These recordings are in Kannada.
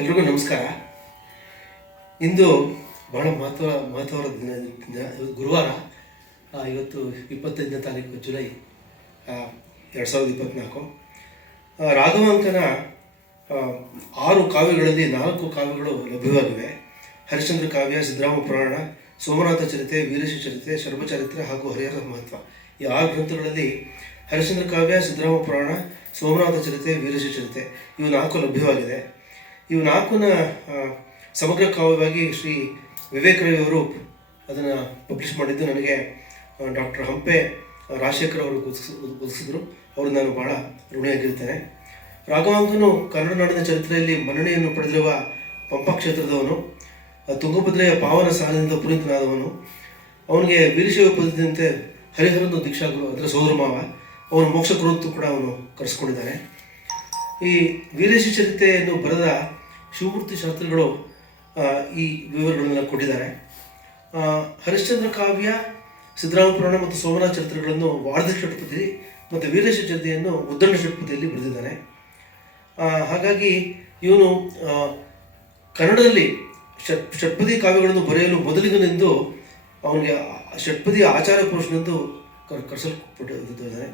ಎಲ್ರಿಗೂ ನಮಸ್ಕಾರ. ಇಂದು ಬಹಳ ಮಹತ್ವದ ದಿನ. ಗುರುವಾರ. ಇವತ್ತು 25ನೇ ತಾರೀಕು ಜುಲೈ 2024. ರಾಘವಾಂಕನ 6 ಕಾವ್ಯಗಳಲ್ಲಿ 4 ಕಾವ್ಯಗಳು ಲಭ್ಯವಾಗಿವೆ. ಹರಿಶ್ಚಂದ್ರ ಕಾವ್ಯ, ಸಿದ್ಧರಾಮ ಪುರಾಣ, ಸೋಮನಾಥ ಚರಿತೆ, ವೀರೇಶ ಚರಿತೆ, ಶರ್ಮಚರಿತ್ರೆ ಹಾಗೂ ಹರಿಹರ ಮಹತ್ವ. ಈ 6 ಗ್ರಂಥಗಳಲ್ಲಿ ಹರಿಶ್ಚಂದ್ರ ಕಾವ್ಯ, ಸಿದ್ಧರಾಮ ಪುರಾಣ, ಸೋಮನಾಥ ಚರಿತೆ, ವೀರೇಶ ಚರಿತೆ ಇವು 4 ಲಭ್ಯವಾಗಿದೆ. ಇವು 4ನ ಸಮಗ್ರ ಕಾವ್ಯವಾಗಿ ಶ್ರೀ ವಿವೇಕ ರವಿಯವರು ಅದನ್ನು ಪಬ್ಲಿಷ್ ಮಾಡಿದ್ದು ನನಗೆ ಡಾಕ್ಟರ್ ಹಂಪೆ ರಾಜಶೇಖರ್ ಅವರು ಒದಗಿಸಿದ್ರು. ಅವರು ನಾನು ಬಹಳ ಋಣಿಯಾಗಿರ್ತೇನೆ. ರಾಘವಾಂಕನು ಕನ್ನಡ ನಾಡಿನ ಚರಿತ್ರೆಯಲ್ಲಿ ಮನ್ನಣೆಯನ್ನು ಪಡೆದಿರುವ ಪಂಪಾ ಕ್ಷೇತ್ರದವನು. ತುಂಗಭದ್ರೆಯ ಪಾವನ ಸಾಲಿನಿಂದ ಪುನೀತನಾದವನು. ಅವನಿಗೆ ವೀರಶೈವ ಪದ್ಧತಿಯಂತೆ ಹರಿಹರನ ದೀಕ್ಷಾಗುರು, ಅದರ ಸೋದರ ಮಾವ. ಅವನು ಮೋಕ್ಷ ಗುರುತ್ತು ಕೂಡ ಅವನು ಕರೆಸ್ಕೊಂಡಿದ್ದಾನೆ. ಈ ವೀರೇಶ ಚರಿತೆಯನ್ನು ಬರೆದ ಶಿವಮೂರ್ತಿ ಶಾಸ್ತ್ರಿಗಳು ಈ ವಿವರಗಳನ್ನು ಕೊಟ್ಟಿದ್ದಾರೆ. ಹರಿಶ್ಚಂದ್ರ ಕಾವ್ಯ, ಸಿದ್ಧರಾಮ ಪುರಾಣ ಮತ್ತು ಸೋಮನಾಥ ಚರಿತ್ರೆಗಳನ್ನು ವಾರ್ಧ ಷಟ್ಪದಿ ಮತ್ತು ವೀರೇಶ ಚರಿತೆಯನ್ನು ಉದ್ದಂಡ ಷಟ್ಪದಿಯಲ್ಲಿ ಬರೆದಿದ್ದಾನೆ. ಹಾಗಾಗಿ ಇವನು ಕನ್ನಡದಲ್ಲಿ ಷಟ್ಪದಿ ಕಾವ್ಯಗಳನ್ನು ಬರೆಯಲು ಮೊದಲಿಗನೆಂದು ಅವನಿಗೆ ಷಟ್ಪದಿ ಆಚಾರ್ಯ ಪುರುಷನೆಂದು ಕರೆಸಲ್ಪಟ್ಟಿದ್ದಾನೆ.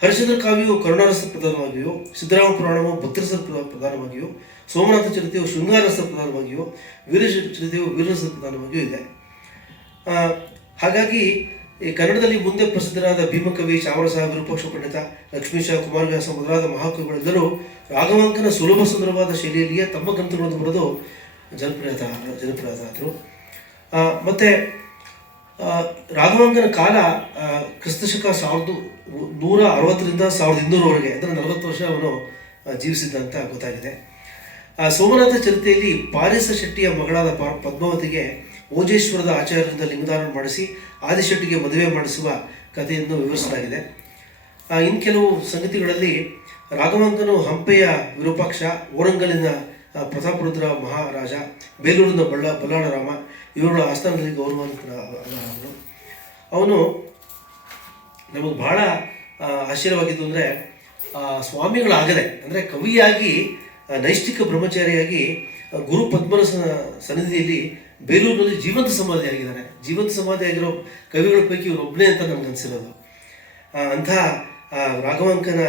ಹರಿಶ್ಚಂದ್ರ ಕಾವ್ಯವು ಕರುಣಾರಸ ಪ್ರಧಾನವಾಗಿಯೂ, ಸಿದ್ಧರಾಮ ಪುರಾಣವು ಭಕ್ತಿರಸ ಪ್ರಧಾನವಾಗಿಯೂ, ಸೋಮನಾಥ ಚರಿತೆಯು ಶೃಂಗಾರಸ ಪ್ರಧಾನವಾಗಿಯೂ, ವೀರೇಶ ಚರಿತೆಯು ವೀರರಸ ಪ್ರಧಾನವಾಗಿಯೂ ಇದೆ. ಹಾಗಾಗಿ ಈ ಕನ್ನಡದಲ್ಲಿ ಮುಂದೆ ಪ್ರಸಿದ್ಧರಾದ ಭೀಮಕವಿ, ಚಾಮರಸಾಹೇಬ, ವಿರೂಪಾಕ್ಷ ಪಂಡಿತ, ಲಕ್ಷ್ಮೀಶ, ಕುಮಾರವ್ಯಾಸ ಮೊದಲಾದ ಮಹಾಕವಿಗಳೆಲ್ಲರೂ ರಾಘವಾಂಕನ ಸುಲಭ ಸುಂದರವಾದ ಶೈಲಿಯಲ್ಲಿಯೇ ತಮ್ಮ ಗ್ರಂಥಗಳನ್ನು ಬರೆದು ಜನಪ್ರಿಯರಾದರು. ಮತ್ತು ರಾಘವಾಂಕನ ಕಾಲ ಕ್ರಿಸ್ತಶಕ 1160ರಿಂದ 1200ವರೆಗೆ, ಅಂದರೆ 40 ವರ್ಷ ಅವನು ಜೀವಿಸಿದ್ದಂತ ಗೊತ್ತಾಗಿದೆ. ಸೋಮನಾಥ ಚರಿತೆಯಲ್ಲಿ ಪಾರಿಸ ಶೆಟ್ಟಿಯ ಮಗಳಾದ ಪದ್ಮಾವತಿಗೆ ಓಜೇಶ್ವರದ ಆಚಾರ್ಯರಿಂದ ಲಿಂಗದಾನ ಮಾಡಿಸಿ ಆದಿಶೆಟ್ಟಿಗೆ ಮದುವೆ ಮಾಡಿಸುವ ಕಥೆಯನ್ನು ವಿವರಿಸಲಾಗಿದೆ. ಇನ್ನು ಕೆಲವು ಸಂಗತಿಗಳಲ್ಲಿ ರಾಘವಾಂಕನು ಹಂಪೆಯ ವಿರೂಪಾಕ್ಷ, ಓರಂಗಲಿನ ಪ್ರತಾಪರುದ್ರ ಮಹಾರಾಜ, ಬೇಲೂರಿನ ಬಲ್ಲಾಳರಾಮ ಇವರುಗಳ ಆಸ್ಥಾನದಲ್ಲಿ ಗೌರವಾನ್ವಿತರಾದನು. ಅವನು ನಮಗೆ ಬಹಳ ಆಶ್ಚರ್ಯವಾಗಿದ್ದು ಅಂದರೆ ಸ್ವಾಮಿಗಳಾಗದೆ, ಅಂದರೆ ಕವಿಯಾಗಿ ನೈಷ್ಠಿಕ ಬ್ರಹ್ಮಚಾರಿಯಾಗಿ ಗುರು ಪದ್ಮನ ಸನ್ನಿಧಿಯಲ್ಲಿ ಬೇಲೂರಿನಲ್ಲಿ ಜೀವಂತ ಸಮಾಧಿ ಆಗಿದ್ದಾನೆ. ಜೀವಂತ ಸಮಾಧಿ ಆಗಿರೋ ಕವಿಗಳ ಪೈಕಿ ಇವರೊಬ್ಬನೇ ಅಂತ ನನಗೆ ಅನಿಸಿರೋದು. ಅಂಥ ರಾಘವಾಂಕನ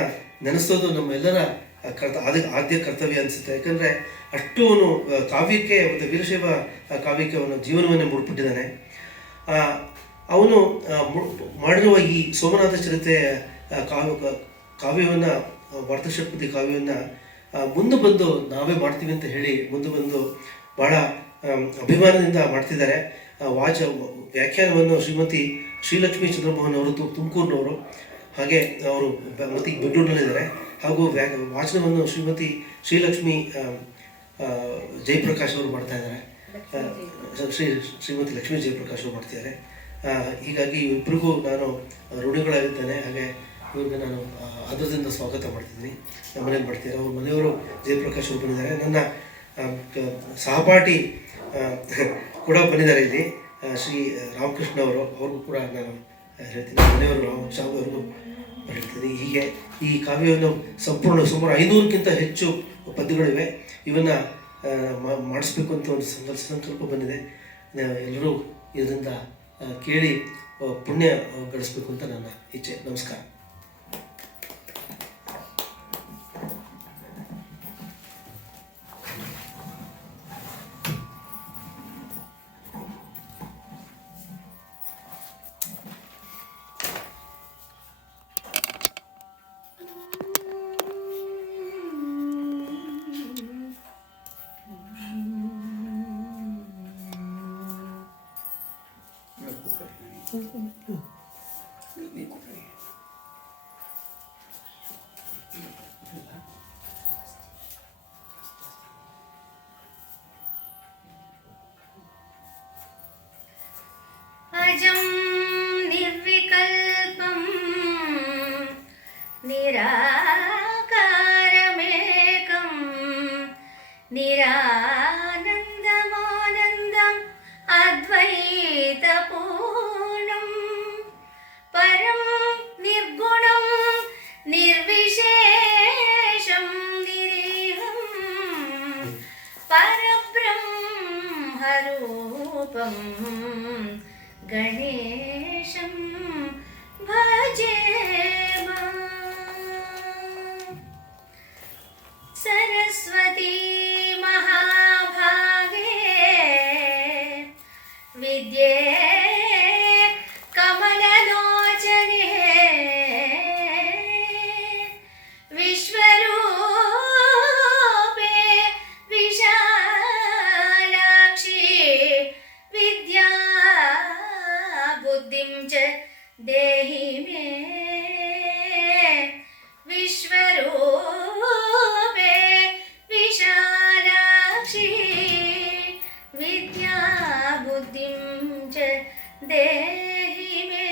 ನೆನೆಸೋದು ನಮ್ಮೆಲ್ಲರ ಆದ್ಯ ಕರ್ತವ್ಯ ಅನಿಸುತ್ತೆ. ಯಾಕಂದರೆ ಅಷ್ಟು ಅವನು ಕಾವ್ಯಕ್ಕೆ ಮತ್ತು ವೀರಶೈವ ಕಾವ್ಯಕ್ಕೆ ಅವನ ಜೀವನವನ್ನೇ ಮುಡುಪಿಟ್ಟಿದ್ದಾನೆ. ಅವನು ಮಾಡಿರುವ ಈ ಸೋಮನಾಥ ಚರಿತೆ ಕಾವ್ಯವನ್ನು, ವಾರ್ಧಷಟ್ಪದಿ ಕಾವ್ಯವನ್ನು ಮುಂದೆ ಬಂದು ನಾವೇ ಮಾಡ್ತೀವಿ ಅಂತ ಹೇಳಿ ಮುಂದೆ ಬಂದು ಬಹಳ ಅಭಿಮಾನದಿಂದ ಮಾಡ್ತಿದ್ದಾರೆ. ವ್ಯಾಖ್ಯಾನವನ್ನು ಶ್ರೀಮತಿ ಶ್ರೀಲಕ್ಷ್ಮೀ ಚಂದ್ರಮೋಹನ್ ಅವರು ತುಮಕೂರಿನವರು, ಹಾಗೆ ಅವರು ಮತ್ತು ಬೆಂಗಳೂರಿನಲ್ಲಿದ್ದಾರೆ. ಹಾಗೂ ವಾಚನವನ್ನು ಶ್ರೀಮತಿ ಶ್ರೀಲಕ್ಷ್ಮಿ ಜಯಪ್ರಕಾಶ್ ಅವರು ಮಾಡ್ತಾ ಇದ್ದಾರೆ. ಶ್ರೀಮತಿ ಲಕ್ಷ್ಮೀ ಜಯಪ್ರಕಾಶ್ ಅವರು ಮಾಡ್ತಿದ್ದಾರೆ. ಹೀಗಾಗಿ ಇಬ್ಬರಿಗೂ ನಾನು ಋಣಿಗಳಾಗಿದ್ದೇನೆ. ಹಾಗೆ ಇವ್ರಿಗೆ ನಾನು ಆದರದಿಂದ ಸ್ವಾಗತ ಮಾಡ್ತಿದ್ದೀನಿ. ನಮ್ಮ ಮನೇಲಿ ಮಾಡ್ತಿದ್ದಾರೆ. ಅವ್ರ ಮನೆಯವರು ಜಯಪ್ರಕಾಶ್ ಅವರು ಬಂದಿದ್ದಾರೆ. ನನ್ನ ಸಹಪಾಠಿ ಕೂಡ ಬಂದಿದ್ದಾರೆ ಇಲ್ಲಿ, ಶ್ರೀ ರಾಮಕೃಷ್ಣ ಅವರು. ಅವ್ರಿಗೂ ಕೂಡ ನಾನು ಹೇಳ್ತೀನಿ. ಮನೆಯವರು ಶಾಬು ಅವ್ರಿಗೂ ಹೇಳ್ತೀನಿ. ಹೀಗೆ ಈ ಕಾವ್ಯವನ್ನು ಸಂಪೂರ್ಣ ಸುಮಾರು 500ಕ್ಕಿಂತ ಹೆಚ್ಚು ಪದ್ಯಗಳಿವೆ. ಇವನ್ನು ಮಾಡಿಸ್ಬೇಕು ಅಂತ ಒಂದು ಸಂಕಲ್ಪ ಬಂದಿದೆ. ಎಲ್ಲರೂ ಇದರಿಂದ ಕೇಳಿ ಪುಣ್ಯ ಗಳಿಸ್ಬೇಕು ಅಂತ ನನ್ನ ಇಚ್ಛೆ. ನಮಸ್ಕಾರ. अजं निर्विकल्पं निराकारमेकं निरानन्दमानन्दम् अद्वैतपूर्णं परं निर्गुणं निर्विशेषं निरीहं रूपं गणेशं भजेम। सरस्वती महाभागे विद्ये कमललोचने विश्वरूपे विशालाक्षी विद्या बुद्धिं च देहि मे। विश्वरूपे विशालाक्षी विद्या बुद्धिं च देहि मे।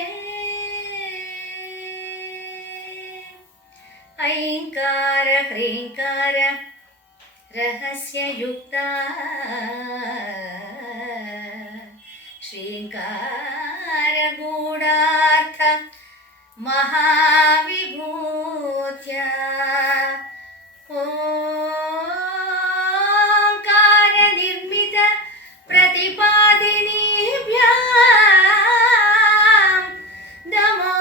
ऐङ्कार ह्रीङ्कार रहस्ययुक्ता श्रीङ्कार गूढार्थ महाविभूत्या ओङ्कार निर्मित प्रतिपादिनीभ्यां नमो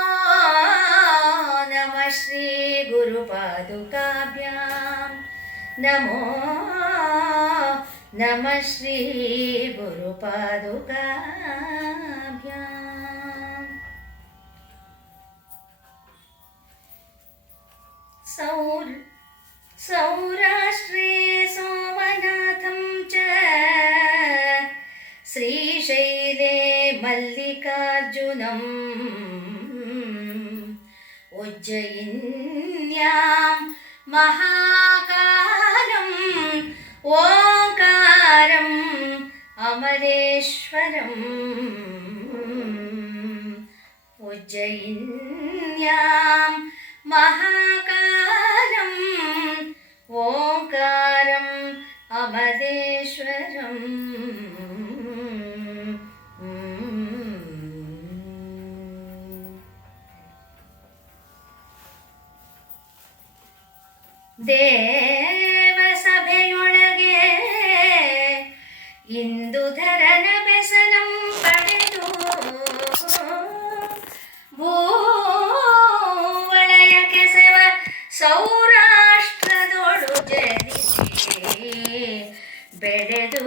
नमः श्री गुरुपादुकाभ्यां नमो नमः श्री गुरुपादुकाभ्यां। सौराष्ट्रे सोमनाथं च श्रीशैले मल्लिकार्जुनम् उज्जयिन्यां महाकालम् ओङ्कारम् अमरेश्वरम् उज्जयिन्यां महाकालम् ओङ्कारम् अमरेश्वरम्। ದೇವಸಭೆಯೊಳಗೆ ಇಂದುಧರನ ಬೆಸನಂ ಪಡೆದು ಭೂವಳಯ ಕೆಸವ ಸೌರಾಷ್ಟ್ರದೊಳು ಜನಿಸಿ ಬೆಳೆದು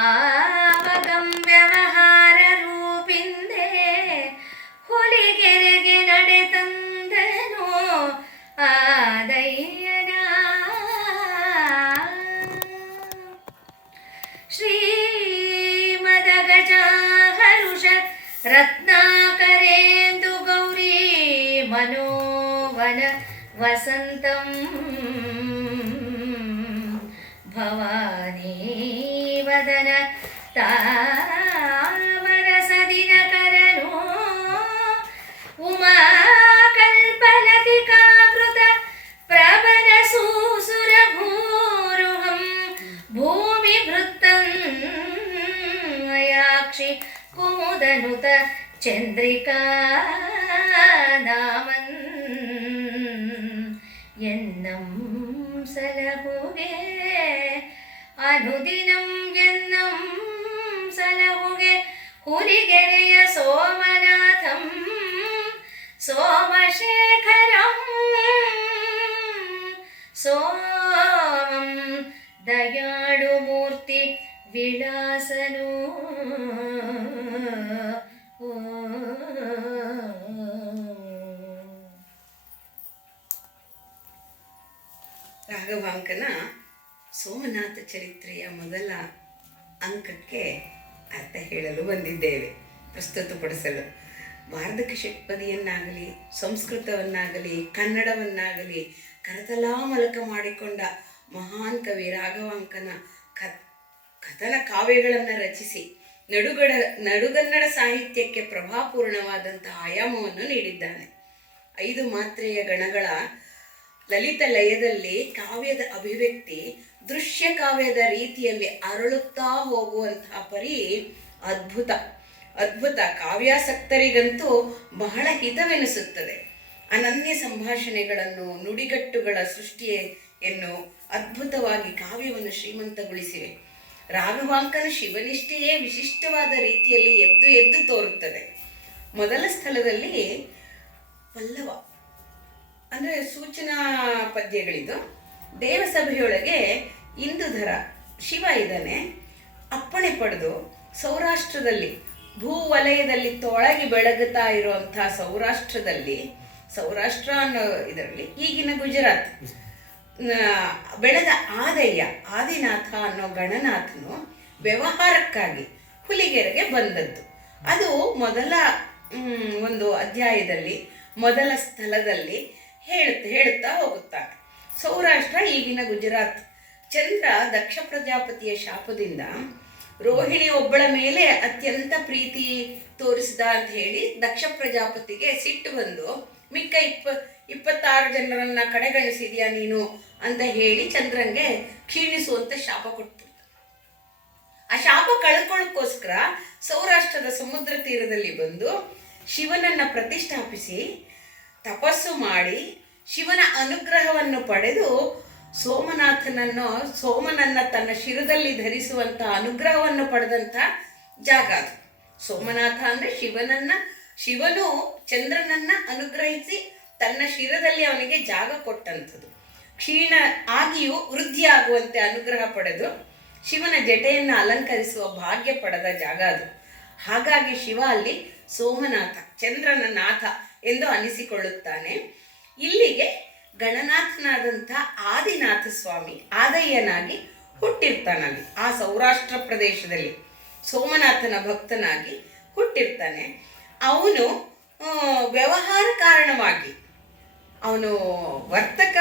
ಆವಗಂ ವ್ಯವಹಾರ ರೂಪಿಂದೆ ಹುಲಿಗೆರೆಗೆ ನಡೆತಂದನು ಆದಯ್ಯನ ಶ್ರೀಮದ ಗಜಾಹರುಷ ರತ್ನಾಕರೇಂದು ಗೌರಿ ಮನೋವನ ವಸಂತಂ ಭವಾನಿ ವದನ ತಾಮರಸದಿನಕರನು ಉಮಾ ಕಲ್ಪಲತಿಕಾವೃತ ಪ್ರಬಲ ಸೂಸುರ ಭೂರುಹಂ ಭೂಮಿ ಭೃತ್ತಂ ಯಾಕ್ಷಿ ಕುಮುದನುತ ಚಂದ್ರಿಕಾ ನಾಮನ್ ಎನ್ನಂ ಸಲಹುಗೆ ಅನುದಿನಂ ಎನ್ನಂ ಸಲಹುಗೆ ಹುಲಿಗೆರೆಯ ಸೋಮನಾಥಂ ಸೋಮಶೇಖರಂ ಸೋಮಂ ದಯಾಳು ಮೂರ್ತಿ ವಿಳಾಸನು ರಾಘವಾಂಕನ ಸೋಮನಾಥ ಚರಿತ್ರೆಯ ಮೊದಲ ಅಂಕಕ್ಕೆ ಅರ್ಥ ಹೇಳಲು ಬಂದಿದ್ದೇವೆ, ಪ್ರಸ್ತುತಪಡಿಸಲು. ವಾರ್ಧಕ ಷಟ್ಪದಿಯನ್ನಾಗಲಿ ಸಂಸ್ಕೃತವನ್ನಾಗಲಿ ಕನ್ನಡವನ್ನಾಗಲಿ ಕರತಲಾಮಲಕ ಮಾಡಿಕೊಂಡ ಮಹಾನ್ ಕವಿ ರಾಘವಾಂಕನ ಕಥನ ಕಾವ್ಯಗಳನ್ನು ರಚಿಸಿ ನಡುಗನ್ನಡ ಸಾಹಿತ್ಯಕ್ಕೆ ಪ್ರಭಾವಪೂರ್ಣವಾದಂತಹ ಆಯಾಮವನ್ನು ನೀಡಿದ್ದಾನೆ. 5 ಮಾತ್ರೆಯ ಗಣಗಳ ಲಲಿತ ಲಯದಲ್ಲಿ ಕಾವ್ಯದ ಅಭಿವ್ಯಕ್ತಿ ದೃಶ್ಯ ಕಾವ್ಯದ ರೀತಿಯಲ್ಲಿ ಅರಳುತ್ತಾ ಹೋಗುವಂತಹ ಪರಿ ಅದ್ಭುತ. ಕಾವ್ಯಾಸಕ್ತರಿಗಂತೂ ಬಹಳ ಹಿತವೆನಿಸುತ್ತದೆ. ಅನನ್ಯ ಸಂಭಾಷಣೆಗಳನ್ನು, ನುಡಿಗಟ್ಟುಗಳ ಸೃಷ್ಟಿಯನ್ನು ಅದ್ಭುತವಾಗಿ ಕಾವ್ಯವನ್ನು ಶ್ರೀಮಂತಗೊಳಿಸಿವೆ. ರಾಘವಾಂಕನ ಶಿವನಿಷ್ಠೆಯೇ ವಿಶಿಷ್ಟವಾದ ರೀತಿಯಲ್ಲಿ ಎದ್ದು ಎದ್ದು ತೋರುತ್ತದೆ. ಮೊದಲ ಸ್ಥಳದಲ್ಲಿ ಪಲ್ಲವ ಅಂದರೆ ಸೂಚನಾ ಪದ್ಯಗಳಿದು. ದೇವಸಭೆಯೊಳಗೆ ಇಂದುಧರ ಶಿವ ಇದ್ದಾನೆ. ಅಪ್ಪಣೆ ಪಡೆದು ಸೌರಾಷ್ಟ್ರದಲ್ಲಿ ಭೂವಲಯದಲ್ಲಿ ತೊಳಗಿ ಬೆಳಗುತ್ತಾ ಇರುವಂಥ ಸೌರಾಷ್ಟ್ರ ಅನ್ನೋ ಇದರಲ್ಲಿ ಈಗಿನ ಗುಜರಾತ್ ಬೆಳೆದ ಆದಿನಾಥ ಅನ್ನೋ ಗಣನಾಥನು ವ್ಯವಹಾರಕ್ಕಾಗಿ ಹುಲಿಗೆರೆಗೆ ಬಂದದ್ದು. ಅದು ಮೊದಲ ಒಂದು ಅಧ್ಯಾಯದಲ್ಲಿ ಮೊದಲ ಸ್ಥಳದಲ್ಲಿ ಹೇಳುತ್ತಾ ಹೋಗುತ್ತಾನೆ. ಸೌರಾಷ್ಟ್ರ ಈಗಿನ ಗುಜರಾತ್. ಚಂದ್ರ ದಕ್ಷ ಪ್ರಜಾಪತಿಯ ಶಾಪದಿಂದ ರೋಹಿಣಿ ಒಬ್ಬಳ ಮೇಲೆ ಅತ್ಯಂತ ಪ್ರೀತಿ ತೋರಿಸಿದ ಅಂತ ಹೇಳಿ ದಕ್ಷ ಪ್ರಜಾಪತಿಗೆ ಸಿಟ್ಟು ಬಂದು ಮಿಕ್ಕ 26 ಜನರನ್ನ ಕಡೆಗಣಿಸಿದ್ಯಾ ನೀನು ಅಂತ ಹೇಳಿ ಚಂದ್ರಂಗೆ ಕ್ಷೀಣಿಸುವಂತ ಶಾಪ ಕೊಡ್ತಿದ್ದ. ಆ ಶಾಪ ಕಳ್ಕೊಳ್ಳೋಕ್ಕೋಸ್ಕರ ಸೌರಾಷ್ಟ್ರದ ಸಮುದ್ರ ತೀರದಲ್ಲಿ ಬಂದು ಶಿವನನ್ನ ಪ್ರತಿಷ್ಠಾಪಿಸಿ ತಪಸ್ಸು ಮಾಡಿ ಶಿವನ ಅನುಗ್ರಹವನ್ನು ಪಡೆದು ಸೋಮನನ್ನ ತನ್ನ ಶಿರದಲ್ಲಿ ಧರಿಸುವಂತ ಅನುಗ್ರಹವನ್ನು ಪಡೆದಂತ ಜಾಗ ಅದು. ಸೋಮನಾಥ ಅಂದ್ರೆ ಶಿವನು ಚಂದ್ರನನ್ನ ಅನುಗ್ರಹಿಸಿ ತನ್ನ ಶಿರದಲ್ಲಿ ಅವನಿಗೆ ಜಾಗ ಕೊಟ್ಟಂಥದ್ದು. ಕ್ಷೀಣ ಆಗಿಯೂ ವೃದ್ಧಿ ಆಗುವಂತೆ ಅನುಗ್ರಹ ಪಡೆದು ಶಿವನ ಜಟೆಯನ್ನು ಅಲಂಕರಿಸುವ ಭಾಗ್ಯ ಪಡೆದ ಜಾಗ ಅದು. ಹಾಗಾಗಿ ಶಿವ ಅಲ್ಲಿ ಸೋಮನಾಥ, ಚಂದ್ರನ ನಾಥ ಎಂದು ಅನಿಸಿಕೊಳ್ಳುತ್ತಾನೆ. ಇಲ್ಲಿಗೆ ಗಣನಾಥನಾದಂಥ ಆದಿನಾಥ ಸ್ವಾಮಿ ಆದಯ್ಯನಾಗಿ ಹುಟ್ಟಿರ್ತಾನಲ್ಲಿ ಆ ಸೌರಾಷ್ಟ್ರ ಪ್ರದೇಶದಲ್ಲಿ ಸೋಮನಾಥನ ಭಕ್ತನಾಗಿ ಹುಟ್ಟಿರ್ತಾನೆ. ಅವನು ವ್ಯವಹಾರ ಕಾರಣವಾಗಿ ಅವನು ವರ್ತಕ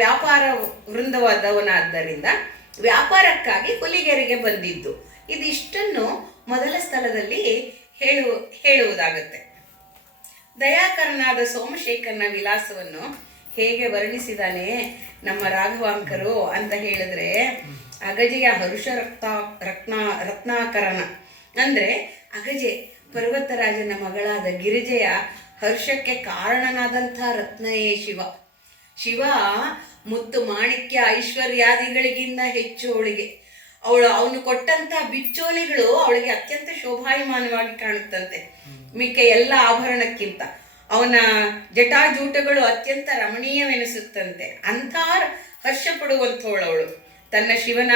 ವ್ಯಾಪಾರ ವೃಂದವಾದವನಾದ್ದರಿಂದ ವ್ಯಾಪಾರಕ್ಕಾಗಿ ಹುಲಿಗೆರೆಗೆ ಬಂದಿದ್ದು. ಇದಿಷ್ಟನ್ನು ಮೊದಲ ಸ್ಥಳದಲ್ಲಿ ಹೇಳುವುದಾಗುತ್ತೆ. ದಯಾಕರನಾದ ಸೋಮಶೇಖರನ ವಿಲಾಸವನ್ನು ಹೇಗೆ ವರ್ಣಿಸಿದಾನೆ ನಮ್ಮ ರಾಘವಾಂಕರು ಅಂತ ಹೇಳಿದ್ರೆ, ಅಗಜೆಯ ಹರುಷ ರತ್ನಾಕರನ ಅಂದ್ರೆ ಅಗಜೆ ಪರ್ವತರಾಜನ ಮಗಳಾದ ಗಿರಿಜೆಯ ಹರ್ಷಕ್ಕೆ ಕಾರಣನಾದಂಥ ರತ್ನಯೇ ಶಿವ ಮುತ್ತು ಮಾಣಿಕ್ಯ ಐಶ್ವರ್ಯಾದಿಗಳಿಗಿಂತ ಹೆಚ್ಚು ಅವನು ಕೊಟ್ಟಂತ ಬಿಚ್ಚೋಲಿಗಳು ಅವಳಿಗೆ ಅತ್ಯಂತ ಶೋಭಾಯಮಾನವಾಗಿ ಕಾಣುತ್ತಂತೆ ಮಿಕ್ಕ ಎಲ್ಲ ಆಭರಣಕ್ಕಿಂತ. ಅವನ ಜಟಾಜೂಟಗಳು ಅತ್ಯಂತ ರಮಣೀಯವೆನಿಸುತ್ತಂತೆ. ಅಂಥ ಹರ್ಷ ಪಡುವಂಥವಳು ತನ್ನ ಶಿವನ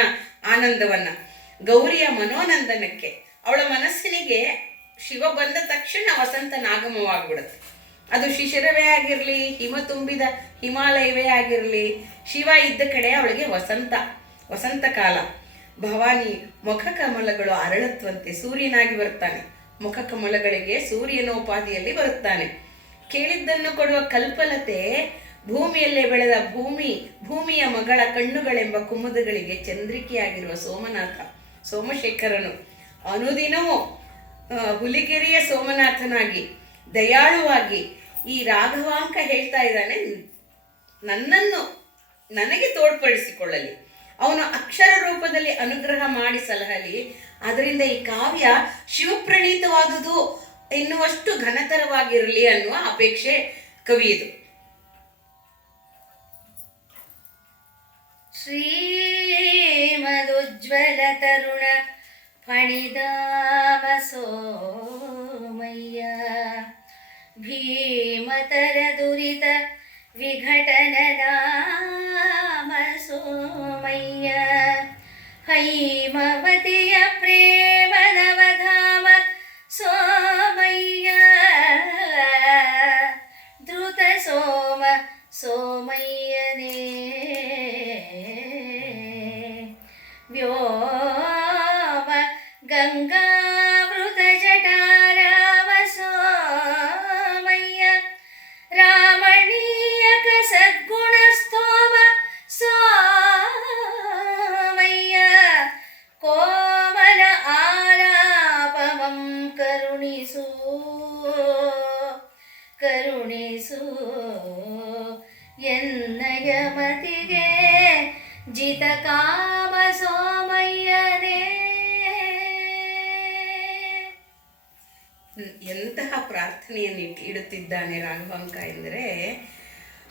ಆನಂದವನ್ನ. ಗೌರಿಯ ಮನೋನಂದನಕ್ಕೆ ಅವಳ ಮನಸ್ಸಿನಿಗೆ ಶಿವ ಬಂದ ತಕ್ಷಣ ವಸಂತನಾಗಮವಾಗ್ಬಿಡುತ್ತೆ. ಅದು ಶಿಶಿರವೇ ಆಗಿರಲಿ, ಹಿಮ ತುಂಬಿದ ಹಿಮಾಲಯವೇ ಆಗಿರಲಿ, ಶಿವ ಇದ್ದ ಕಡೆ ಅವಳಿಗೆ ವಸಂತ ಕಾಲ. ಭವಾನಿ ಮುಖ ಕಮಲಗಳು ಅರಳುತ್ತಂತೆ ಸೂರ್ಯನಾಗಿ ಬರುತ್ತಾನೆ. ಮುಖ ಕಮಲಗಳಿಗೆ ಸೂರ್ಯನೋಪಾದಿಯಲ್ಲಿ ಬರುತ್ತಾನೆ. ಕೇಳಿದ್ದನ್ನು ಕೊಡುವ ಕಲ್ಪಲತೆ, ಭೂಮಿಯಲ್ಲೇ ಬೆಳೆದ ಭೂಮಿಯ ಮಗಳ ಕಣ್ಣುಗಳೆಂಬ ಕುಮುದಗಳಿಗೆ ಚಂದ್ರಿಕೆಯಾಗಿರುವ ಸೋಮಶೇಖರನು ಅನುದಿನವೂ ಹುಲಿಗೆರೆಯ ಸೋಮನಾಥನಾಗಿ ದಯಾಳುವಾಗಿ ಈ ರಾಘವಾಂಕ ಹೇಳ್ತಾ ಇದ್ದಾನೆ, ನನಗೆ ತೋಡ್ಪಡಿಸಿಕೊಳ್ಳಲಿ, ಅವನು ಅಕ್ಷರ ರೂಪದಲ್ಲಿ ಅನುಗ್ರಹ ಮಾಡಿ ಸಲಹಲಿ. ಅದರಿಂದ ಈ ಕಾವ್ಯ ಶಿವಪ್ರಣೀತವಾದುದು ಎನ್ನುವಷ್ಟು ಘನತರವಾಗಿರಲಿ ಅನ್ನುವ ಅಪೇಕ್ಷೆ ಕವಿಯದು. ಶ್ರೀಮದುಜ್ವಲ ತರುಣ ಫಣಿದಾಮ ಸೋಮಯ್ಯ ಭೀಮತರ ದುರಿತ ವಿಘಟನ ನಾಮ ಸೋಮಯ್ಯ ಹೈಮವತಿಯ ಪ್ರೇಮ ನವಧಾಮ ಸೋಮಯ್ಯ ಧೃತ ಸೋಮಯ್ಯನೇ ವ್ಯೋಮ ಗಂಗಾಮೃತ ಜಟಾರಾಮ ಸೋಮಯ್ಯ ರಾಮಣೀಯಕ ಸದ್ಗುಣ ಸ್ತೋಮ ಸೋಮಯ್ಯ ಕೋಮಲ ಆಲಾಪಮಂ ಕರುಣಿಸು ಎನ್ನಯ ಮತಿಗೆ ಜಿತ ಕಾಮ ಸೋಮಯ್ಯನೇ. ಎಂತಹ ಪ್ರಾರ್ಥನೆಯನ್ನು ಇಡುತ್ತಿದ್ದಾನೆ ರಾಘವಾಂಕ ಎಂದರೆ,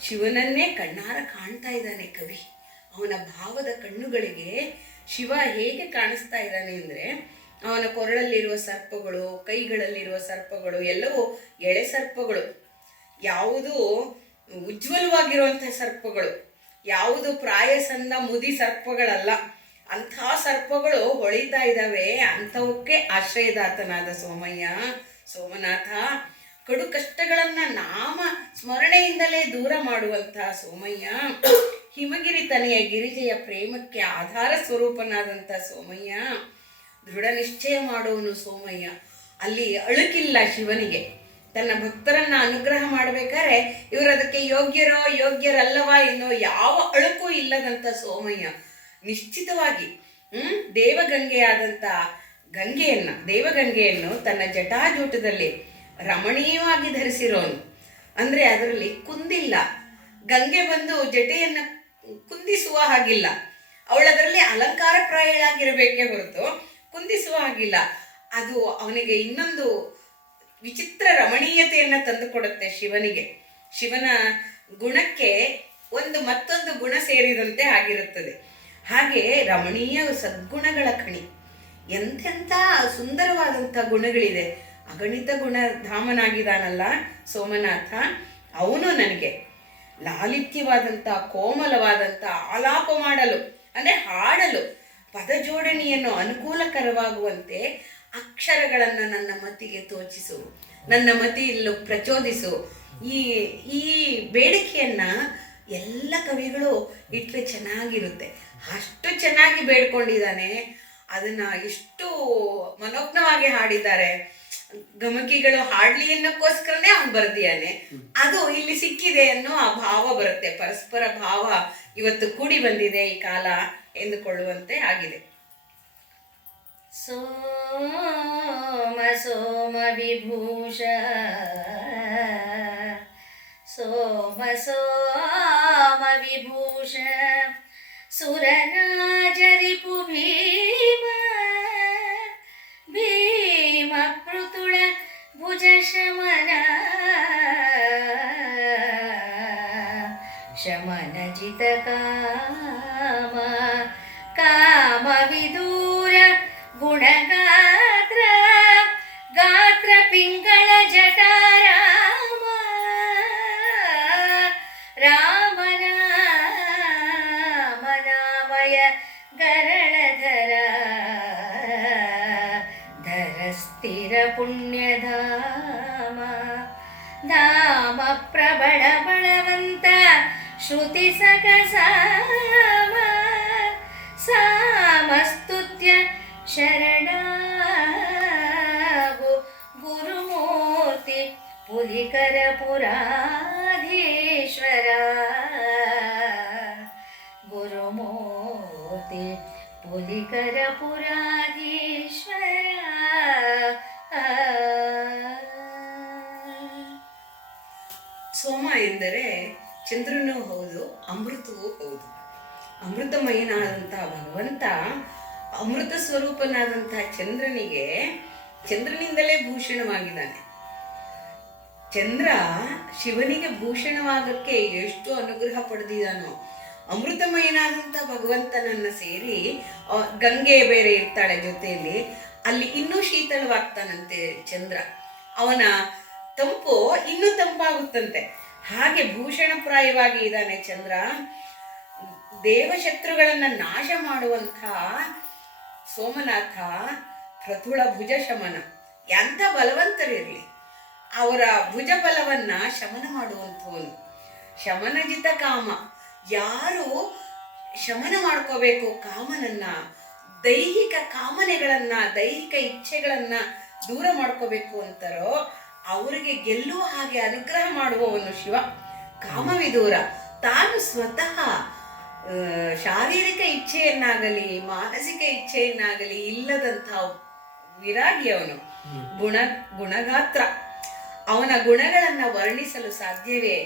ಶಿವನನ್ನೇ ಕಣ್ಣಾರ ಕಾಣ್ತಾ ಇದ್ದಾನೆ ಕವಿ. ಅವನ ಭಾವದ ಕಣ್ಣುಗಳಿಗೆ ಶಿವ ಹೇಗೆ ಕಾಣಿಸ್ತಾ ಇದ್ದಾನೆ ಅಂದರೆ, ಅವನ ಕೊರಳಲ್ಲಿರುವ ಸರ್ಪಗಳು, ಕೈಗಳಲ್ಲಿರುವ ಸರ್ಪಗಳು ಎಲ್ಲವೂ ಎಳೆ ಸರ್ಪಗಳು. ಯಾವುದು ಉಜ್ವಲವಾಗಿರುವಂಥ ಸರ್ಪಗಳು, ಯಾವುದು ಪ್ರಾಯಸನ್ನ ಮುದಿ ಸರ್ಪಗಳಲ್ಲ. ಅಂಥ ಸರ್ಪಗಳು ಹೊಳಿತಾ ಇದ್ದಾವೆ. ಅಂಥವಕ್ಕೆ ಆಶ್ರಯದಾತನಾದ ಸೋಮನಾಥ, ಕಡು ಕಷ್ಟಗಳನ್ನ ನಾಮ ಸ್ಮರಣೆಯಿಂದಲೇ ದೂರ ಮಾಡುವಂತಹ ಸೋಮಯ್ಯ, ಹಿಮಗಿರಿ ತನೆಯ ಗಿರಿಜೆಯ ಪ್ರೇಮಕ್ಕೆ ಆಧಾರ ಸ್ವರೂಪನಾದಂಥ ಸೋಮಯ್ಯ, ದೃಢ ನಿಶ್ಚಯ ಮಾಡುವನು ಸೋಮಯ್ಯ. ಅಲ್ಲಿ ಅಳುಕಿಲ್ಲ ಶಿವನಿಗೆ. ತನ್ನ ಭಕ್ತರನ್ನ ಅನುಗ್ರಹ ಮಾಡಬೇಕಾದ್ರೆ ಇವರು ಅದಕ್ಕೆ ಯೋಗ್ಯರೋ ಯೋಗ್ಯರಲ್ಲವಾ ಎನ್ನೋ ಯಾವ ಅಳುಕೂ ಇಲ್ಲದಂಥ ಸೋಮಯ್ಯ ನಿಶ್ಚಿತವಾಗಿ ದೇವಗಂಗೆಯನ್ನು ತನ್ನ ಜಟಾಜೂಟದಲ್ಲಿ ರಮಣೀಯವಾಗಿ ಧರಿಸಿರೋನು. ಅಂದರೆ ಅದರಲ್ಲಿ ಕುಂದಿಲ್ಲ. ಗಂಗೆ ಬಂದು ಜಟೆಯನ್ನ ಕುಂದಿಸುವ ಹಾಗಿಲ್ಲ. ಅವಳದರಲ್ಲಿ ಅಲಂಕಾರ ಪ್ರಾಯಳಾಗಿರಬೇಕೇ ಹೊರತು ಕುಂದಿಸುವ ಹಾಗಿಲ್ಲ. ಅದು ಅವನಿಗೆ ಇನ್ನೊಂದು ವಿಚಿತ್ರ ರಮಣೀಯತೆಯನ್ನು ತಂದುಕೊಡುತ್ತೆ ಶಿವನಿಗೆ. ಶಿವನ ಗುಣಕ್ಕೆ ಮತ್ತೊಂದು ಗುಣ ಸೇರಿದಂತೆ ಆಗಿರುತ್ತದೆ. ಹಾಗೆ ರಮಣೀಯ ಸದ್ಗುಣಗಳ ಖಣಿ. ಎಂತೆಂಥ ಸುಂದರವಾದಂಥ ಗುಣಗಳಿದೆ. ಅಗಣಿತ ಗುಣಧಾಮನಾಗಿದ್ದಾನಲ್ಲ ಸೋಮನಾಥ, ಅವನು ನನಗೆ ಲಾಲಿತ್ಯವಾದಂಥ ಕೋಮಲವಾದಂಥ ಆಲಾಪ ಮಾಡಲು, ಅಂದರೆ ಹಾಡಲು ಪದಜೋಡಣೆಯನ್ನು ಅನುಕೂಲಕರವಾಗುವಂತೆ ಅಕ್ಷರಗಳನ್ನು ನನ್ನ ಮತಿಗೆ ತೋಚಿಸು, ನನ್ನ ಮತಿಯಲ್ಲೂ ಪ್ರಚೋದಿಸು. ಈ ಬೇಡಿಕೆಯನ್ನು ಎಲ್ಲ ಕವಿಗಳು ಇಟ್ಟರೆ ಚೆನ್ನಾಗಿರುತ್ತೆ. ಅಷ್ಟು ಚೆನ್ನಾಗಿ ಬೇಡ್ಕೊಂಡಿದ್ದಾನೆ. ಅದನ್ನು ಎಷ್ಟು ಮನೋಜ್ಞವಾಗಿ ಹಾಡಿದ್ದಾರೆ. ಗಮಕಿಗಳು ಹಾಡ್ಲಿ ಅನ್ನೋಕ್ಕೋಸ್ಕರನೇ ಅವನು ಬರೆದಿಯಾನೆ. ಅದು ಇಲ್ಲಿ ಸಿಕ್ಕಿದೆ ಅನ್ನೋ ಆ ಭಾವ ಬರುತ್ತೆ. ಪರಸ್ಪರ ಭಾವ ಇವತ್ತು ಕೂಡಿ ಬಂದಿದೆ ಈ ಕಾಲ ಎಂದುಕೊಳ್ಳುವಂತೆ ಆಗಿದೆ. ಸೋಮ ಸೋಮ ವಿಭೂಷ ಸೋಮ ಸೋಮ ವಿಭೂಷ ಸುರರಾಜರಿಪು ಭೀಮ ಭೀಮ ಪೃತುಳ ಭುಜ ಶಮನ ಶಮನ ಜಿತ ಕಾಮ ಕಾಮ ವಿದೂರ ಗುಣಗಾತ್ರ ಗಾತ್ರ ಪಿಂಗಳ ಜಟಾರಾಮ ರಾಮನಾಮನಾಮಯ ಗರಳಧರ ಧರ ಸ್ಥಿರ ಪುಣ್ಯಧಾಮ ಧಾಮ ಪ್ರಬಳ ಬಲವಂತ ಶ್ರುತಿ ಸಕಸಾಮ ಸಾಮಸ್ತುತ್ಯ ಶರಣಾಗು ಗುರುಮೂರ್ತಿ ಪುಲಿಕರ ಪುರಾಧೀಶ್ವರ ಗುರುಮೂರ್ತಿ ಪುಲಿಕರ ಪುರಾಧೀಶ್ವರ. ಸೋಮ ಎಂದರೆ ಚಂದ್ರನೂ ಹೌದು, ಅಮೃತವೂ ಹೌದು. ಅಮೃತಮಯನಾದಂಥ ಭಗವಂತ, ಅಮೃತ ಸ್ವರೂಪನಾದಂಥ ಚಂದ್ರನಿಂದಲೇ ಭೂಷಣವಾಗಿದ್ದಾನೆ. ಚಂದ್ರ ಶಿವನಿಗೆ ಭೂಷಣವಾಗಕ್ಕೆ ಎಷ್ಟು ಅನುಗ್ರಹ ಪಡೆದಿದ್ದಾನೋ. ಅಮೃತಮಯನಾದಂಥ ಭಗವಂತನನ್ನು ಸೇರಿ ಗಂಗೆ ಬೇರೆ ಇರ್ತಾಳೆ ಜೊತೆಯಲ್ಲಿ, ಅಲ್ಲಿ ಇನ್ನೂ ಶೀತಳವಾಗ್ತಾನಂತೆ ಚಂದ್ರ. ಅವನ ತಂಪು ಇನ್ನೂ ತಂಪಾಗುತ್ತಂತೆ. ಹಾಗೆ ಭೂಷಣಪ್ರಾಯವಾಗಿ ಇದ್ದಾನೆ ಚಂದ್ರ. ದೇವಶತ್ರುಗಳನ್ನು ನಾಶ ಮಾಡುವಂಥ ಸೋಮನಾಥ ಪ್ರತುಳ ಭುಜ ಶಮನ. ಎಂಥ ಬಲವಂತರಿರಲಿ ಅವರ ಭುಜ ಬಲವನ್ನು ಶಮನ ಮಾಡುವಂಥವನು. ಶಮನಜಿತ ಕಾಮ, ಯಾರು ಶಮನ ಮಾಡ್ಕೋಬೇಕು ಕಾಮನನ್ನ, ದೈಹಿಕ ಕಾಮನೆಗಳನ್ನು, ದೈಹಿಕ ಇಚ್ಛೆಗಳನ್ನು ದೂರ ಮಾಡ್ಕೋಬೇಕು ಅಂತಾರೋ ಅವರಿಗೆ ಗೆಲ್ಲುವ ಹಾಗೆ ಅನುಗ್ರಹ ಮಾಡುವವನು ಶಿವ. ಕಾಮವಿದೂರ, ತಾನು ಸ್ವತಃ ಶಾರೀರಿಕ ಇಚ್ಛೆಯನ್ನಾಗಲಿ ಮಾನಸಿಕ ಇಚ್ಛೆಯನ್ನಾಗಲಿ ಇಲ್ಲದಂಥ ವಿರಾಗಿ ಅವನು. ಗುಣಗಾತ್ರ, ಅವನ ಗುಣಗಳನ್ನು ವರ್ಣಿಸಲು ಸಾಧ್ಯವೇ?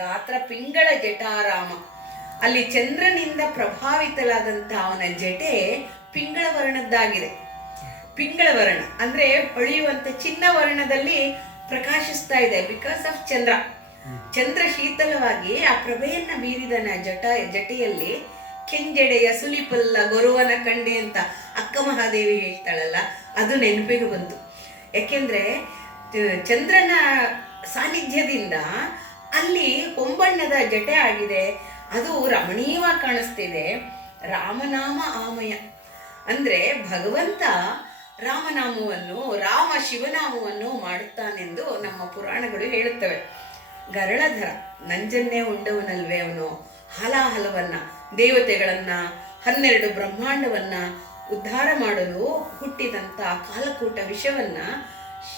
ಗಾತ್ರ ಪಿಂಗಳ ಜಟಾರಾಮ. ಅಲ್ಲಿ ಚಂದ್ರನಿಂದ ಪ್ರಭಾವಿತಲಾದಂಥ ಅವನ ಜಟೆ ಪಿಂಗಳ ವರ್ಣದ್ದಾಗಿದೆ. ಪಿಂಗಳ ವರ್ಣ ಅಂದರೆ ಹೊಳೆಯುವಂಥ ಚಿನ್ನ ವರ್ಣದಲ್ಲಿ ಪ್ರಕಾಶಿಸ್ತಾ ಇದೆ. ಬಿಕಾಸ್ ಆಫ್ ಚಂದ್ರ ಶೀತಲವಾಗಿ ಆ ಪ್ರಭೆಯನ್ನ ಬೀರಿದನ ಜಟೆಯಲ್ಲಿ ಕೆಂಜಡೆಯ ಸುಲಿಪಲ್ಲ ಗೊರುವನ ಕಂಡೆ ಅಂತ ಅಕ್ಕ ಮಹಾದೇವಿ ಹೇಳ್ತಾಳಲ್ಲ, ಅದು ನೆನಪಿಗೆ ಬಂತು. ಯಾಕೆಂದ್ರೆ ಚಂದ್ರನ ಸಾನ್ನಿಧ್ಯದಿಂದ ಅಲ್ಲಿ ಹೊಂಬಣ್ಣದ ಜಟೆ ಆಗಿದೆ, ಅದು ರಮಣೀಯವಾಗಿ ಕಾಣಿಸ್ತಿದೆ. ರಾಮನಾಮ ಆಮಯ ಅಂದ್ರೆ ಭಗವಂತ ರಾಮನಾಮವನ್ನು, ರಾಮ ಶಿವನಾಮವನ್ನು ಮಾಡುತ್ತಾನೆಂದು ನಮ್ಮ ಪುರಾಣಗಳು ಹೇಳುತ್ತವೆ. ಗರಳಧರ ನಂಜನ್ನೇ ಉಂಡವನಲ್ವೇ ಅವನು, ಹಲಾಹಲವನ್ನ, ದೇವತೆಗಳನ್ನ, 12 ಬ್ರಹ್ಮಾಂಡವನ್ನ ಉದ್ಧಾರ ಮಾಡಲು ಹುಟ್ಟಿದಂತ ಕಾಲಕೂಟ ವಿಷವನ್ನ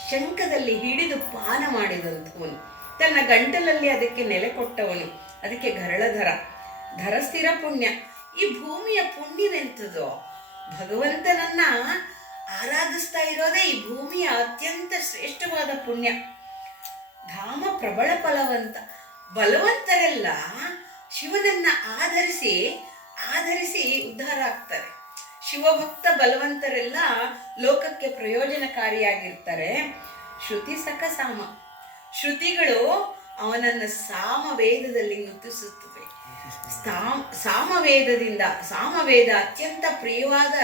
ಶಂಖದಲ್ಲಿ ಹಿಡಿದು ಪಾನ ಮಾಡಿದಂಥವನು, ತನ್ನ ಗಂಟಲಲ್ಲಿ ಅದಕ್ಕೆ ನೆಲೆ ಕೊಟ್ಟವನು. ಅದಕ್ಕೆ ಗರಳಧರ. ಧರ ಸ್ಥಿರ ಪುಣ್ಯ. ಈ ಭೂಮಿಯ ಪುಣ್ಯವೆಂಥದೋ, ಭಗವಂತನನ್ನ ಆರಾಧಿಸ್ತಾ ಇರೋದೇ ಈ ಭೂಮಿಯ ಅತ್ಯಂತ ಶ್ರೇಷ್ಠವಾದ ಪುಣ್ಯ. ಧಾಮ ಪ್ರಬಲ ಫಲವಂತ. ಬಲವಂತರೆಲ್ಲ ಶಿವನನ್ನ ಆಧರಿಸಿ ಉದ್ಧಾರ ಆಗ್ತಾರೆ. ಶಿವಭಕ್ತ ಬಲವಂತರೆಲ್ಲ ಲೋಕಕ್ಕೆ ಪ್ರಯೋಜನಕಾರಿಯಾಗಿರ್ತಾರೆ. ಶ್ರುತಿ ಸಕ ಸಾಮ. ಶ್ರುತಿಗಳು ಅವನನ್ನು ಸಾಮವೇದದಲ್ಲಿ ನುತಿಸುತ್ತವೆ. ಸಾಮವೇದ ಅತ್ಯಂತ ಪ್ರಿಯವಾದ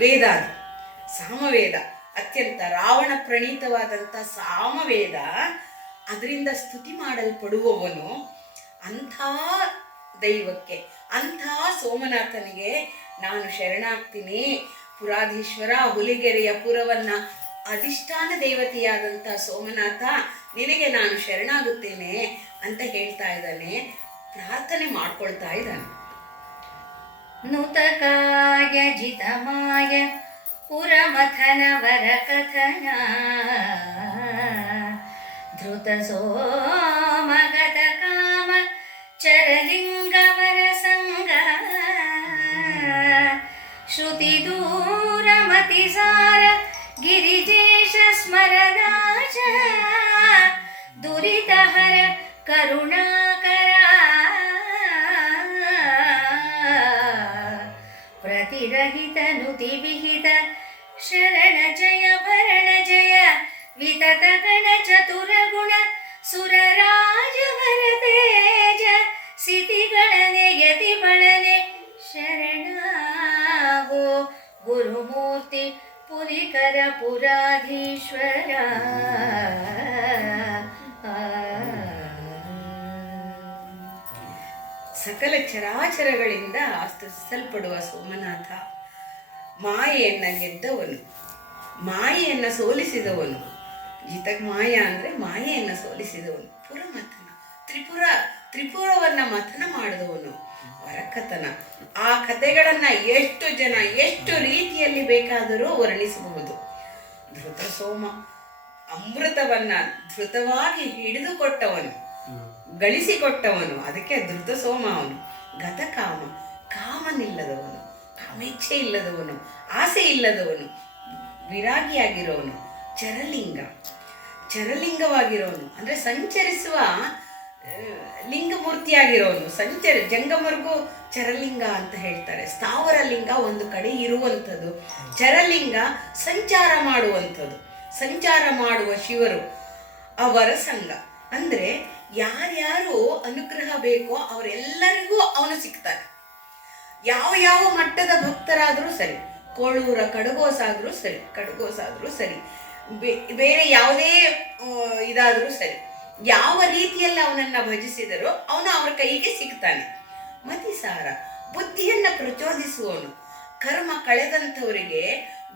ವೇದ. ಅದು ಸಾಮವೇದ ಅತ್ಯಂತ ರಾವಣ ಪ್ರಣೀತವಾದಂಥ ಸಾಮವೇದ. ಅದರಿಂದ ಸ್ತುತಿ ಮಾಡಲ್ಪಡುವವನು. ಅಂಥ ದೈವಕ್ಕೆ, ಅಂಥ ಸೋಮನಾಥನಿಗೆ ನಾನು ಶರಣಾಗ್ತೀನಿ. ಪುರಾಧೀಶ್ವರ, ಹುಲಿಗೆರೆಯ ಪುರವನ್ನ ಅಧಿಷ್ಠಾನ ದೇವತೆಯಾದಂಥ ಸೋಮನಾಥ, ನಿನಗೆ ನಾನು ಶರಣಾಗುತ್ತೇನೆ ಅಂತ ಹೇಳ್ತಾ ಇದ್ದಾನೆ, ಪ್ರಾರ್ಥನೆ ಮಾಡ್ಕೊಳ್ತಾ ಇದ್ದಾನೆ. ನುತಕಾಯ ಜಿತಮಾಯ ಪುರಮಥನ ವರ ಕಥನ ಧೃತ ಸೋಮಗತ ಕಾಮ ಚರಲಿಂಗವರ ಸಂಗ ಶ್ರುತಿ ದೂರ ಮತಿಸಾರ ಗಿರಿಜೇಶ ಸ್ಮರದಾಚ ದುರಿತಹರ ಕರುಣಾಕರ ಪ್ರತಿರಹಿತ ನುತಿ ವಿಹಿತ ಶರಣ ಜಯ ಭರಣ ಜಯ ವಿತತ ಗಣ ಚತುರ ಗುಣ ಸುರರಾಜವರ ತೇಜ ಸಿತಿಗಳನೆ ಯತಿ ಬಳನೆ ಶರಣಾಗೋ ಗುರುಮೂರ್ತಿ ಪುರಿಕರ ಪುರಾಧೀಶ್ವರ. ಸಕಲ ಚರಾಚರಗಳಿಂದ ಸ್ತುತಿಸಲ್ಪಡುವ ಸೋಮನಾಥ, ಮಾಯೆಯನ್ನ ಗೆದ್ದವನು, ಮಾಯೆಯನ್ನ ಸೋಲಿಸಿದವನು. ಜಿತಮಾಯ ಅಂದ್ರೆ ಮಾಯೆಯನ್ನ ಸೋಲಿಸಿದವನು. ಪುರಮಥನ, ತ್ರಿಪುರವನ್ನ ಮಥನ ಮಾಡಿದವನು. ವರಕಥನ, ಆ ಕಥೆಗಳನ್ನ ಎಷ್ಟು ಜನ ಎಷ್ಟು ರೀತಿಯಲ್ಲಿ ಬೇಕಾದರೂ ವರ್ಣಿಸಬಹುದು. ಧೃತ ಸೋಮ, ಅಮೃತವನ್ನ ಧೃತವಾಗಿ ಹಿಡಿದುಕೊಟ್ಟವನು, ಗಳಿಸಿಕೊಟ್ಟವನು. ಅದಕ್ಕೆ ಧೃತ ಸೋಮ ಅವನು. ಗತಕಾಮ, ಕಾಮನಿಲ್ಲದವನು, ಕಾಮೇಚ್ಛೆ ಇಲ್ಲದವನು, ಆಸೆ ಇಲ್ಲದವನು, ವಿರಾಗಿಯಾಗಿರೋವನು. ಚರಲಿಂಗ, ಚರಲಿಂಗವಾಗಿರೋನು ಅಂದ್ರೆ ಸಂಚರಿಸುವ ಲಿಂಗಮೂರ್ತಿಯಾಗಿರೋನು. ಜಂಗಮರಿಗೂ ಚರಲಿಂಗ ಅಂತ ಹೇಳ್ತಾರೆ. ಸ್ಥಾವರ ಲಿಂಗ ಒಂದು ಕಡೆ ಇರುವಂಥದ್ದು, ಚರಲಿಂಗ ಸಂಚಾರ ಮಾಡುವಂಥದ್ದು. ಸಂಚಾರ ಮಾಡುವ ಶಿವರು. ಅವರ ಸಂಘ ಅಂದ್ರೆ ಯಾರ್ಯಾರು ಅನುಗ್ರಹ ಬೇಕೋ ಅವರೆಲ್ಲರಿಗೂ ಅವನು ಸಿಗ್ತಾನೆ. ಯಾವ ಮಟ್ಟದ ಭಕ್ತರಾದರೂ ಸರಿ, ಕೋಳೂರ ಕಡಗೋಸಾದ್ರೂ ಸರಿ, ಬೇರೆ ಯಾವುದೇ ಇದಾದರೂ ಸರಿ, ಯಾವ ರೀತಿಯಲ್ಲಿ ಅವನನ್ನ ಭಜಿಸಿದರೋ ಅವನು ಅವರ ಕೈಗೆ ಸಿಗ್ತಾನೆ. ಮತಿಸಾರ, ಬುದ್ಧಿಯನ್ನ ಪ್ರಚೋದಿಸುವವನು. ಕರ್ಮ ಕಳೆದಂಥವರಿಗೆ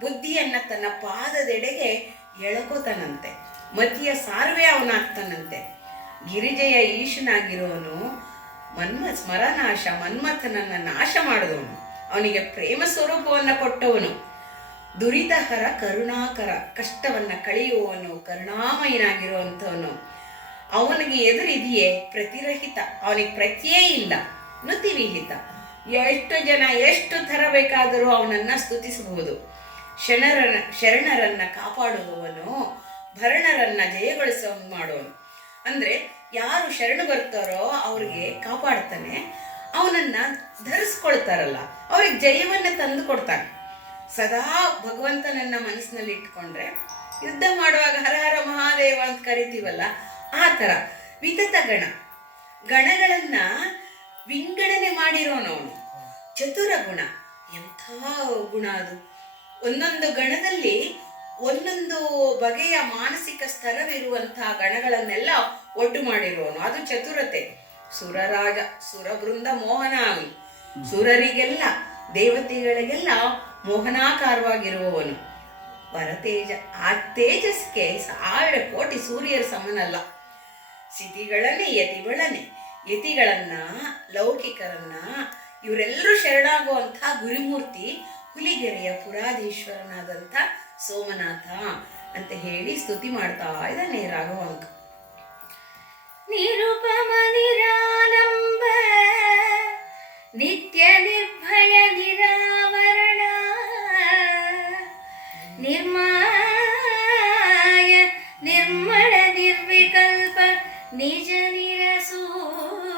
ಬುದ್ಧಿಯನ್ನ ತನ್ನ ಪಾದದೆಡೆಗೆ ಎಳಕೋತಾನಂತೆ. ಮತಿಯ ಸಾರ್ವೇ ಅವನಾಗ್ತಾನಂತೆ. ಗಿರಿಜೆಯ ಈಶನಾಗಿರೋನು. ಸ್ಮರನಾಶ, ಮನ್ಮಥನನ್ನ ನಾಶ ಮಾಡಿದವನು. ಅವನಿಗೆ ಪ್ರೇಮ ಸ್ವರೂಪವನ್ನ ಕೊಟ್ಟವನು. ದುರಿತಹರ ಕರುಣಾಕರ, ಕಷ್ಟವನ್ನ ಕಳೆಯುವವನು, ಕರುಣಾಮಯನಾಗಿರುವಂಥವನು. ಅವನಿಗೆ ಎದುರಿದೆಯೇ ಪ್ರತಿರಹಿತ, ಅವನಿಗೆ ಪ್ರತಿಯೇ ಇಲ್ಲ. ನುತಿವಿಹಿತ, ಎಷ್ಟು ಜನ ಎಷ್ಟು ಥರ ಬೇಕಾದರೂ ಅವನನ್ನ ಸ್ತುತಿಸಬಹುದು. ಶರಣರನ್ನ ಕಾಪಾಡುವವನು, ಭರಣರನ್ನ ಜಯಗೊಳಿಸೋ ಮಾಡುವನು. ಅಂದ್ರೆ ಯಾರು ಶರಣ ಬರ್ತಾರೋ ಅವ್ರಿಗೆ ಕಾಪಾಡ್ತಾನೆ. ಅವನನ್ನ ಧರಿಸ್ಕೊಳ್ತಾರಲ್ಲ ಅವ್ರಿಗೆ ಜಯವನ್ನ ತಂದು ಕೊಡ್ತಾನೆ. ಸದಾ ಭಗವಂತನನ್ನ ಮನಸ್ಸಿನಲ್ಲಿ ಇಟ್ಕೊಂಡ್ರೆ ಯುದ್ಧ ಮಾಡುವಾಗ ಹರ ಹರ ಮಹಾದೇವ ಅಂತ ಕರಿತೀವಲ್ಲ, ಆ ಥರ. ವಿತತ ಗಣಗಳನ್ನ ವಿಂಗಡಣೆ ಮಾಡಿರೋನು ಅವನು. ಚತುರ ಗುಣ, ಎಂಥ ಗುಣ ಅದು! ಒಂದೊಂದು ಗಣದಲ್ಲಿ ಒಂದೊಂದು ಬಗೆಯ ಮಾನಸಿಕ ಸ್ತರವಿರುವಂತಹ ಗಣಗಳನ್ನೆಲ್ಲ ಒಟ್ಟು ಮಾಡಿರುವನು, ಅದು ಚತುರತೆ. ಸುರರಾಜ, ಸುರಬೃಂದ ಮೋಹನ ಅವನು. ಸುರರಿಗೆಲ್ಲ, ದೇವತೆಗಳಿಗೆಲ್ಲ ಮೋಹನಾಕಾರವಾಗಿರುವವನು. ವರತೇಜ, ಆ ತೇಜಸ್ಗೆ 1000 ಕೋಟಿ ಸೂರ್ಯರ ಸಮನಲ್ಲ. ಸಿತಿಗಳನ್ನೇ ಯತಿಗಳನ್ನ ಲೌಕಿಕರನ್ನ ಇವರೆಲ್ಲರೂ ಶರಣಾಗುವಂಥ ಗುರುಮೂರ್ತಿ ಹುಲಿಗೆರೆಯ ಪುರಾಧೀಶ್ವರನಾದಂಥ ಸೋಮನಾಥ ಅಂತ ಹೇಳಿ ಸ್ತುತಿ ಮಾಡ್ತಾ ಇದ್ದಾನೆ ರಾಘವಾಂಕ. ನಿರುಪಮ ನಿರಾಲಂಬ ನಿತ್ಯ ನಿರ್ಭಯ ನಿರಾವರಣ ನಿರ್ಮಾಯ ನಿರ್ಮಳ ನಿರ್ವಿಕಲ್ಪ ನಿಜ ನಿರಸೂಯ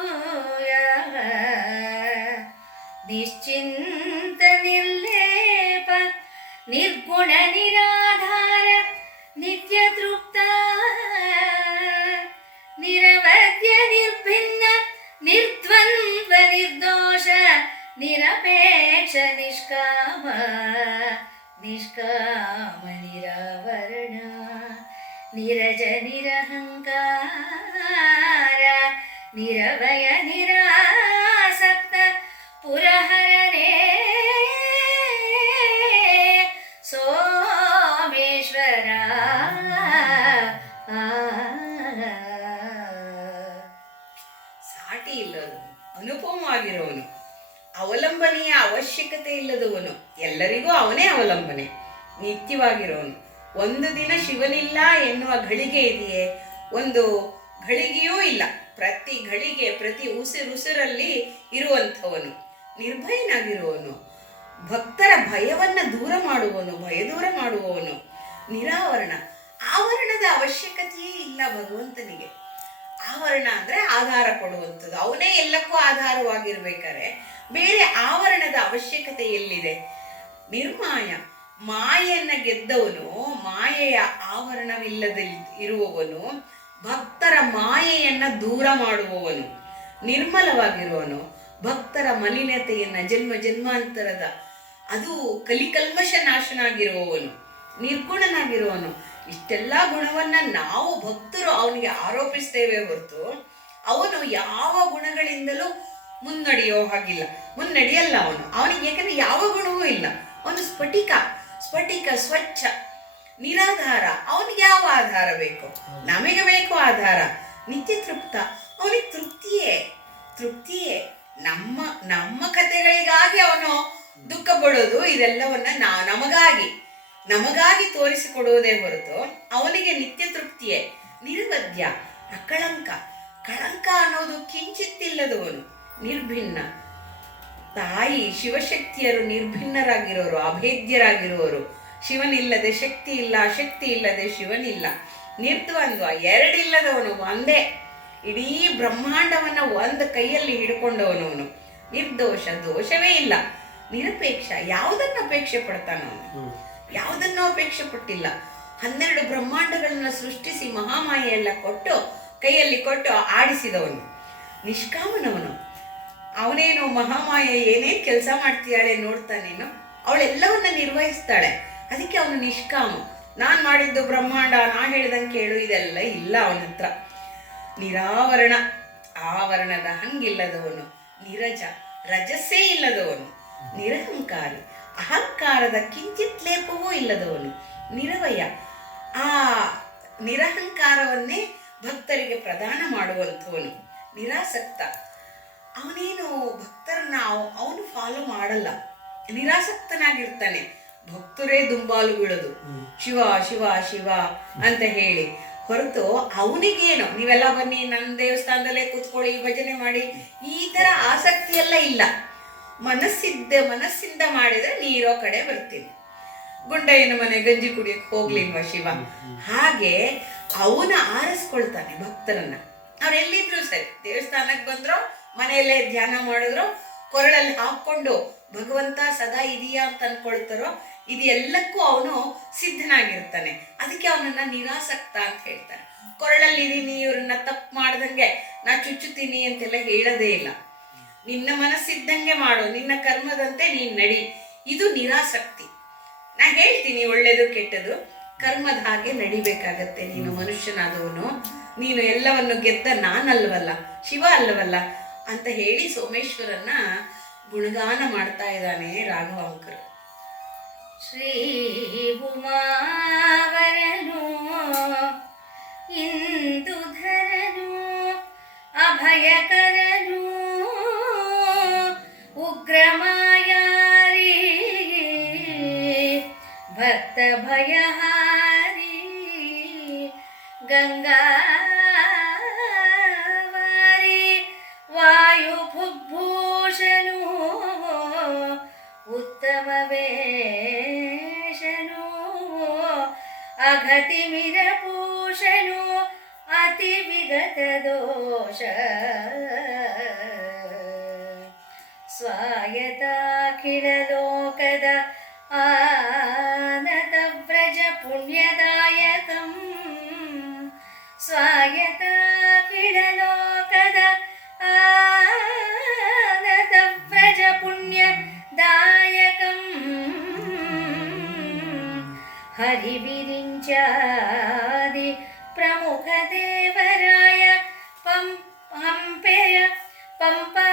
ನಿಶ್ಚಿಂತ ನಿರ್ಲೇಪ ನಿರ್ಗುಣ ನಿರಾಧಾರ ನಿತ್ಯ ತೃಪ್ತ ನಿರವಧ್ಯ ನಿರ್ಭಿನ್ನ ನಿರ್ದ್ವಂದ್ವ ನಿರ್ದೋಷ ನಿರಪೇಕ್ಷ ನಿಷ್ಕಾಮ ನಿಷ್ಕಾಮ ನಿರಾವರಣ ನಿರಜ ನಿರಹಂಕಾರ ನಿರವಯ ನಿರಾಸಕ್ತ ಪುರಹರನೇ ಸೋಮೇಶ್ವರ. ಸಾಟಿ ಇಲ್ಲದವನು, ಅನುಪಮವಾಗಿರುವವನು, ಅವಲಂಬನೆಯ ಅವಶ್ಯಕತೆ ಇಲ್ಲದವನು, ಎಲ್ಲರಿಗೂ ಅವನೇ ಅವಲಂಬನೆ, ನಿತ್ಯವಾಗಿರೋನು. ಒಂದು ದಿನ ಶಿವನಿಲ್ಲ ಎನ್ನುವ ಘಳಿಗೆ ಇದೆಯೇ? ಒಂದು ಘಳಿಗೆಯೂ ಇಲ್ಲ. ಪ್ರತಿ ಘಳಿಗೆ, ಪ್ರತಿ ಉಸಿರುಸಿರಲ್ಲಿ ಇರುವಂಥವನು, ನಿರ್ಭಯನಾಗಿರುವವನು, ಭಕ್ತರ ಭಯವನ್ನ ದೂರ ಮಾಡುವವನು, ಭಯ ದೂರ ಮಾಡುವವನು, ನಿರಾವರಣ. ಆವರಣದ ಅವಶ್ಯಕತೆಯೇ ಇಲ್ಲ ಭಗವಂತನಿಗೆ. ಆವರಣ ಅಂದ್ರೆ ಆಧಾರ ಕೊಡುವಂಥದ್ದು. ಅವನೇ ಎಲ್ಲಕ್ಕೂ ಆಧಾರವಾಗಿರ್ಬೇಕಾದ್ರೆ ಬೇರೆ ಆವರಣದ ಅವಶ್ಯಕತೆ ಎಲ್ಲಿದೆ? ನಿರ್ಮಾಯ, ಮಾಯೆಯನ್ನ ಗೆದ್ದವನು, ಮಾಯೆಯ ಆವರಣವಿಲ್ಲದ ಇರುವವನು, ಭಕ್ತರ ಮಾಯೆಯನ್ನ ದೂರ ಮಾಡುವವನು, ನಿರ್ಮಲವಾಗಿರುವವನು, ಭಕ್ತರ ಮಲಿನತೆಯನ್ನ ಜನ್ಮ ಜನ್ಮಾಂತರದ ಅದು ಕಲಿಕಲ್ಮಶ ನಾಶನಾಗಿರುವವನು, ನಿರ್ಗುಣನಾಗಿರುವವನು. ಇಷ್ಟೆಲ್ಲ ಗುಣವನ್ನ ನಾವು ಭಕ್ತರು ಅವನಿಗೆ ಆರೋಪಿಸ್ತೇವೆ ಹೊರತು ಅವನು ಯಾವ ಗುಣಗಳಿಂದಲೂ ಮುನ್ನಡೆಯೋ ಹಾಗಿಲ್ಲ, ಮುನ್ನಡೆಯಲ್ಲ ಅವನಿಗೆ. ಯಾಕಂದ್ರೆ ಯಾವ ಗುಣವೂ ಇಲ್ಲ. ಅವನು ಸ್ಫಟಿಕ ಸ್ವಚ್ಛ ನಿರಾಧಾರ. ಅವನಿಗೆ ಯಾವ ಆಧಾರ ಬೇಕು? ನಮಗೆ ಬೇಕು ಆಧಾರ. ನಿತ್ಯ ತೃಪ್ತ, ಅವನಿಗೆ ತೃಪ್ತಿಯೇ. ನಮ್ಮ ಕಥೆಗಳಿಗಾಗಿ ಅವನು ದುಃಖ ಪಡೋದು, ಇದೆಲ್ಲವನ್ನ ನಮಗಾಗಿ ತೋರಿಸಿಕೊಡುವುದೇ ಹೊರತು ಅವನಿಗೆ ನಿತ್ಯ ತೃಪ್ತಿಯೇ. ನಿರ್ವದ್ಯ, ಅಕಳಂಕ. ಕಳಂಕ ಅನ್ನೋದು ಕಿಂಚಿತ್ತಿಲ್ಲದವನು, ನಿರ್ಭಿನ್ನ. ತಾಯಿ ಶಿವಶಕ್ತಿಯರು ನಿರ್ಭಿನ್ನರಾಗಿರೋರು, ಅಭೇದ್ಯರಾಗಿರುವವರು. ಶಿವನಿಲ್ಲದೆ ಶಕ್ತಿ ಇಲ್ಲ, ಶಕ್ತಿ ಇಲ್ಲದೆ ಶಿವನಿಲ್ಲ. ನಿರ್ದ್ವಂದ್ವ, ಎರಡಿಲ್ಲದವನು, ಒಂದೇ. ಇಡೀ ಬ್ರಹ್ಮಾಂಡವನ್ನ ಒಂದು ಕೈಯಲ್ಲಿ ಹಿಡ್ಕೊಂಡವನವನು. ನಿರ್ದೋಷ, ದೋಷವೇ ಇಲ್ಲ. ನಿರಪೇಕ್ಷ, ಯಾವುದನ್ನು ಅಪೇಕ್ಷೆ ಪಡ್ತಾನವನು? ಯಾವುದನ್ನೂ ಅಪೇಕ್ಷೆ ಪಟ್ಟಿಲ್ಲ. 12 ಬ್ರಹ್ಮಾಂಡಗಳನ್ನ ಸೃಷ್ಟಿಸಿ ಮಹಾಮಾಯೆಲ್ಲ ಕೊಟ್ಟು ಕೈಯಲ್ಲಿ ಕೊಟ್ಟು ಆಡಿಸಿದವನು. ನಿಷ್ಕಾಮನವನು. ಅವನೇನು ಮಹಾಮಾಯೆ ಏನೇನು ಕೆಲಸ ಮಾಡ್ತೀಯಾಳೆ ನೋಡ್ತಾನೇನು, ಅವಳೆಲ್ಲವನ್ನ ನಿರ್ವಹಿಸ್ತಾಳೆ. ಅದಕ್ಕೆ ಅವನು ನಿಷ್ಕಾಮ. ನಾನು ಮಾಡಿದ್ದು ಬ್ರಹ್ಮಾಂಡ, ನಾ ಹೇಳ್ದಂಗೆ ಕೇಳು, ಇದೆಲ್ಲ ಇಲ್ಲ ಅವನ ಹತ್ರ. ನಿರಾವರಣ, ಆವರಣದ ಹಂಗಿಲ್ಲದವನು. ನಿರಜ, ರಜಸ್ಸೇ ಇಲ್ಲದವನು. ನಿರಹಂಕಾರಿ, ಅಹಂಕಾರದ ಕಿಂಚಿತ್ ಲೇಪವೂ ಇಲ್ಲದವನು. ನಿರವಯ, ಆ ನಿರಹಂಕಾರವನ್ನೇ ಭಕ್ತರಿಗೆ ಪ್ರದಾನ ಮಾಡುವಂಥವನು. ನಿರಾಸಕ್ತ, ಅವನೇನು ಭಕ್ತರನ್ನ ಅವನು ಫಾಲೋ ಮಾಡಲ್ಲ, ನಿರಾಸಕ್ತನಾಗಿರ್ತಾನೆ. ಭಕ್ತರೇ ದುಂಬಾಲು ಬೀಳೋದು, ಶಿವ ಶಿವ ಶಿವ ಅಂತ ಹೇಳಿ ಹೊರತು ಅವನಿಗೇನು ನೀವೆಲ್ಲ ಬನ್ನಿ ನನ್ನ ದೇವಸ್ಥಾನದಲ್ಲೇ ಕೂತ್ಕೊಳ್ಳಿ, ಭಜನೆ ಮಾಡಿ, ಈ ತರ ಆಸಕ್ತಿ ಎಲ್ಲ ಇಲ್ಲ. ಮನಸ್ಸಿಂದ ಮಾಡಿದ್ರೆ ನೀರೋ ಕಡೆ ಬರ್ತೀನಿ. ಗುಂಡಯ್ಯನ ಮನೆ ಗಂಜಿ ಕುಡಿಯಕ್ಕೆ ಹೋಗ್ಲಿಲ್ವ ಶಿವ? ಹಾಗೆ ಅವನ ಆರಿಸ್ಕೊಳ್ತಾನೆ ಭಕ್ತರನ್ನ. ಅವ್ರೆಲ್ಲಿದ್ರು ಸರಿ, ದೇವಸ್ಥಾನಕ್ಕೆ ಬಂದ್ರು, ಮನೆಯಲ್ಲೇ ಧ್ಯಾನ ಮಾಡಿದ್ರು, ಕೊರಳಲ್ಲಿ ಹಾಕೊಂಡು ಭಗವಂತ ಸದಾ ಇದೆಯಾ ಅಂತ ಅನ್ಕೊಳ್ತಾರೋ, ಇದು ಎಲ್ಲಕ್ಕೂ ಅವನು ಸಿದ್ಧನಾಗಿರ್ತಾನೆ. ಅದಕ್ಕೆ ಅವನನ್ನ ನಿರಾಸಕ್ತ ಅಂತ ಹೇಳ್ತಾನೆ. ಕೊರಳಲ್ಲಿ ಇದೀನಿ, ಇವ್ರನ್ನ ತಪ್ಪು ಮಾಡ್ದಂಗೆ ನಾ ಚುಚ್ಚುತ್ತೀನಿ ಅಂತೆಲ್ಲ ಹೇಳೋದೇ ಇಲ್ಲ. ನಿನ್ನ ಮನಸ್ಸಿದ್ದಂಗೆ ಮಾಡು, ನಿನ್ನ ಕರ್ಮದಂತೆ ನೀನು ನಡಿ. ಇದು ನಿರಾಸಕ್ತಿ. ನಾ ಹೇಳ್ತೀನಿ ಒಳ್ಳೇದು ಕೆಟ್ಟದು, ಕರ್ಮದ ಹಾಗೆ ನಡಿಬೇಕಾಗತ್ತೆ. ನೀನು ಮನುಷ್ಯನಾದವನು, ನೀನು ಎಲ್ಲವನ್ನು ಗೆದ್ದ ನಾನಲ್ವಲ್ಲ, ಶಿವ ಅಲ್ಲವಲ್ಲ ಅಂತ ಹೇಳಿ ಸೋಮೇಶ್ವರನ್ನ ಗುಣಗಾನ ಮಾಡ್ತಾ ಇದ್ದಾನೆ ರಾಘವಾಂಕರು. ಶ್ರೀ ಉಮಾವರನು ಇಂದುಧರನು ಅಭಯಕರನು ಉಗ್ರಮಾಯಾರಿ ಭಕ್ತ ಭಯಹಾರಿ ಗಂಗಾವಾರಿ ವಾಯುಭುಗ್ಭೂಷಣು ಉತ್ತಮ ವೇಷನು ಅಘತಿಮಿರಪೂಷನು ಅತಿ ವಿಗತ ದೋಷ ಸ್ವಾಯತಾಖಿಲ ಲೋಕದ ಆನತ ವ್ರಜ ಪುಣ್ಯದಾಯಕಂ ಸ್ವಾಯತಾಖಿಲ ಲೋಕದ ಆನತ ವ್ರಜ ಪುಣ್ಯದಾಯಕಂ ಹರಿವಿರಿಂಚಾದಿ ಪ್ರಮುಖ ದೇವರಾಯ ಹಂಪೆಯ ಪಂಪಾ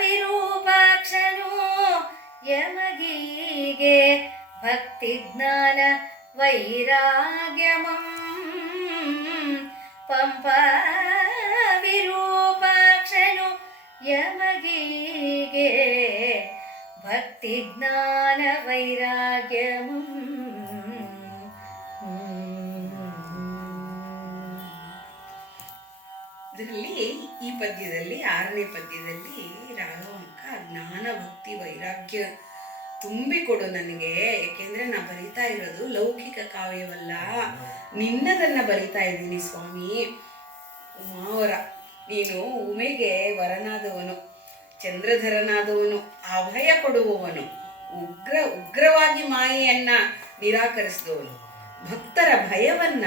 ವಿರೂಪಾಕ್ಷನು ಯಮಗೀಗೆ ಭಕ್ತಿ ಜ್ಞಾನ ವೈರಾಗ್ಯಮಂ ಪಂಪಾ ವಿರೂಪಾಕ್ಷನು ಯಮಗೀಗೆ ಭಕ್ತಿ ಜ್ಞಾನ ವೈರಾಗ್ಯಮಂ. ಇದರಲ್ಲಿ ಈ ಪದ್ಯದಲ್ಲಿ, 6ನೇ ಪದ್ಯದಲ್ಲಿ ರಾಘವಾಂಕ ಜ್ಞಾನ ಭಕ್ತಿ ವೈರಾಗ್ಯ ತುಂಬಿಕೊಡು ನನಗೆ, ಏಕೆಂದ್ರೆ ನಾ ಬರಿತಾ ಇರೋದು ಲೌಕಿಕ ಕಾವ್ಯವಲ್ಲ, ನಿನ್ನದನ್ನ ಬರಿತಾ ಇದ್ದೀನಿ ಸ್ವಾಮಿ. ಉಮಾವರ, ನೀನು ಉಮೆಗೆ ವರನಾದವನು, ಚಂದ್ರಧರನಾದವನು, ಅಭಯ ಕೊಡುವವನು, ಉಗ್ರವಾಗಿ ಮಾಯೆಯನ್ನ ನಿರಾಕರಿಸಿದವನು, ಭಕ್ತರ ಭಯವನ್ನ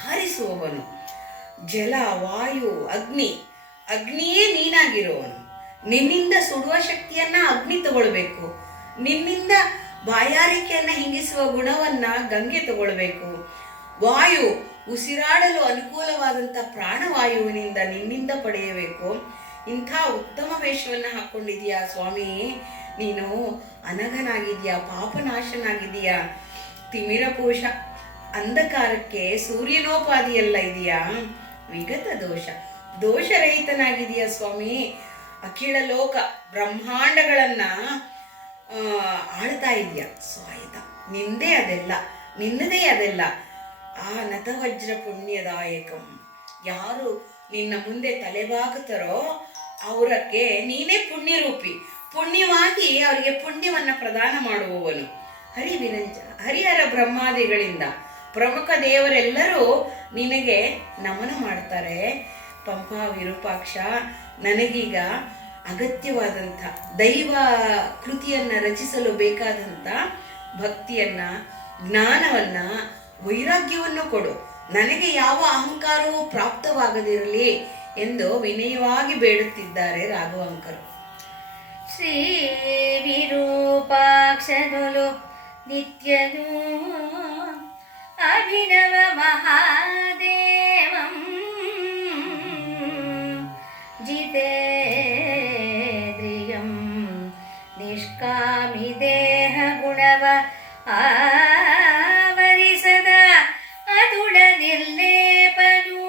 ಹಾರಿಸುವವನು, ಜಲ ವಾಯು ಅಗ್ನಿಯೇ ನೀನಾಗಿರುವವನು. ನಿನ್ನಿಂದ ಸುಡುವ ಶಕ್ತಿಯನ್ನ ಅಗ್ನಿ ತಗೊಳ್ಬೇಕು, ನಿನ್ನಿಂದ ಬಾಯಾರಿಕೆಯನ್ನ ಹಿಂಗಿಸುವ ಗುಣವನ್ನ ಗಂಗೆ ತಗೊಳ್ಬೇಕು, ವಾಯು ಉಸಿರಾಡಲು ಅನುಕೂಲವಾದಂಥ ಪ್ರಾಣವಾಯುವಿನಿಂದ ನಿನ್ನಿಂದ ಪಡೆಯಬೇಕು. ಇಂಥ ಉತ್ತಮ ವೇಷವನ್ನ ಹಾಕ್ಕೊಂಡಿದೀಯಾ ಸ್ವಾಮಿ, ನೀನು ಅನಘನಾಗಿದೆಯಾ, ಪಾಪನಾಶನಾಗಿದೆಯಾ, ತಿಮಿರಪುರುಷ, ಅಂಧಕಾರಕ್ಕೆ ಸೂರ್ಯನೋಪಾದಿಯಲ್ಲ ಇದೆಯಾ, ವಿಗತ ದೋಷರಹಿತನಾಗಿದೆಯಾ ಸ್ವಾಮಿ, ಅಖಿಳ ಲೋಕ ಬ್ರಹ್ಮಾಂಡಗಳನ್ನ ಆಳ್ತಾ ಇದೆಯಾ. ಸ್ವಾಯತ, ನಿನ್ನದೇ ಅದೆಲ್ಲ. ಆ ನತವಜ್ರ ಪುಣ್ಯದಾಯಕಂ, ಯಾರು ನಿನ್ನ ಮುಂದೆ ತಲೆಬಾಗುತ್ತಾರೋ ಅವರಕ್ಕೆ ನೀನೇ ಪುಣ್ಯರೂಪಿ, ಪುಣ್ಯವಾಗಿ ಅವರಿಗೆ ಪುಣ್ಯವನ್ನ ಪ್ರದಾನ ಮಾಡುವವನು. ಹರಿಹರ ಬ್ರಹ್ಮಾದಿಗಳಿಂದ ಪ್ರಮುಖ ದೇವರೆಲ್ಲರೂ ನಿನಗೆ ನಮನ ಮಾಡ್ತಾರೆ. ಪಂಪಾ ವಿರೂಪಾಕ್ಷ, ನನಗೀಗ ಅಗತ್ಯವಾದಂಥ ದೈವ ಕೃತಿಯನ್ನ ರಚಿಸಲು ಬೇಕಾದಂಥ ಭಕ್ತಿಯನ್ನ, ಜ್ಞಾನವನ್ನ, ವೈರಾಗ್ಯವನ್ನು ಕೊಡು, ನನಗೆ ಯಾವ ಅಹಂಕಾರವೂ ಪ್ರಾಪ್ತವಾಗದಿರಲಿ ಎಂದು ವಿನಯವಾಗಿ ಬೇಡುತ್ತಿದ್ದಾರೆ ರಾಘವಾಂಕರು. ಶ್ರೀ ವಿರೂಪಾಕ್ಷನುಲು ನಿತ್ಯನು ಅಭಿನವ ಮಹಾದೇವಂ ಜಿತೇಂದ್ರಿಯಂ ನಿಷ್ಕಾಮಿ ದೇಹ ಗುಣವ ಆವರಿಸದ ಅದುಳ ನಿರ್ಲೇಪನು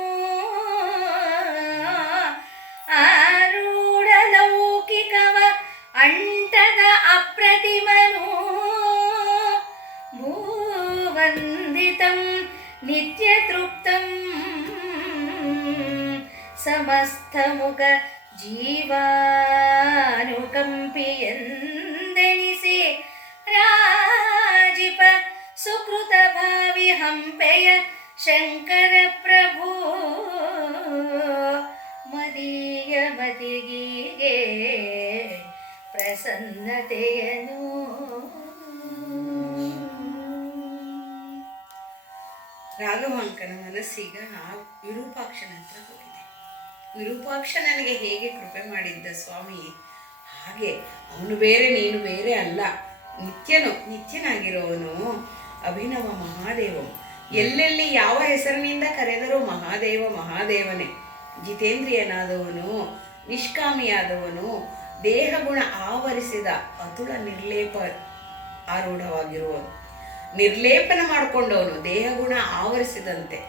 ಆರೂಢ ಲೌಕಿಕವ ಅಂಟದ ಅಪ್ರತಿಮನು ಭೂವಂದಿತಂ ನಿತ್ಯ ತೃಪ್ತಂ ಸಮಸ್ತಮುಖ ಜೀವಾನುಕಂಪಿಯಂದೆನಿಸಿ ರಾಜಿಪ ಸುಕೃತ ಭಾವಿ ಹಂಪೆಯ ಶಂಕರ ಪ್ರಭು ಮದೀಯ ಮತಿಗೀಗೆ ಪ್ರಸನ್ನತೆಯನು. ರಾಘವಾಂಕನ ಮನಸ್ಸೀಗ ವಿರೂಪಾಕ್ಷನ ಹತ್ರ ಹೋಗಿದೆ. ವಿರೂಪಾಕ್ಷ ನನಗೆ ಹೇಗೆ ಕೃಪೆ ಮಾಡಿದ್ದ ಸ್ವಾಮಿ, ಹಾಗೆ ಅವನು ಬೇರೆ ನೀನು ಬೇರೆ ಅಲ್ಲ, ನಿತ್ಯನಾಗಿರೋವನು ಅಭಿನವ ಮಹಾದೇವಂ. ಎಲ್ಲೆಲ್ಲಿ ಯಾವ ಹೆಸರಿನಿಂದ ಕರೆದರೂ ಮಹಾದೇವ ಮಹಾದೇವನೇ. ಜಿತೇಂದ್ರಿಯನಾದವನು, ನಿಷ್ಕಾಮಿಯಾದವನು, ದೇಹಗುಣ ಆವರಿಸಿದ ಅತುಳ ನಿರ್ಲೇಪ ಆರೂಢವಾಗಿರುವವನು, ನಿರ್ಲೇಪನ ಮಾಡಿಕೊಂಡವನು, ದೇಹಗುಣ ಆವರಿಸಿದಂತೆ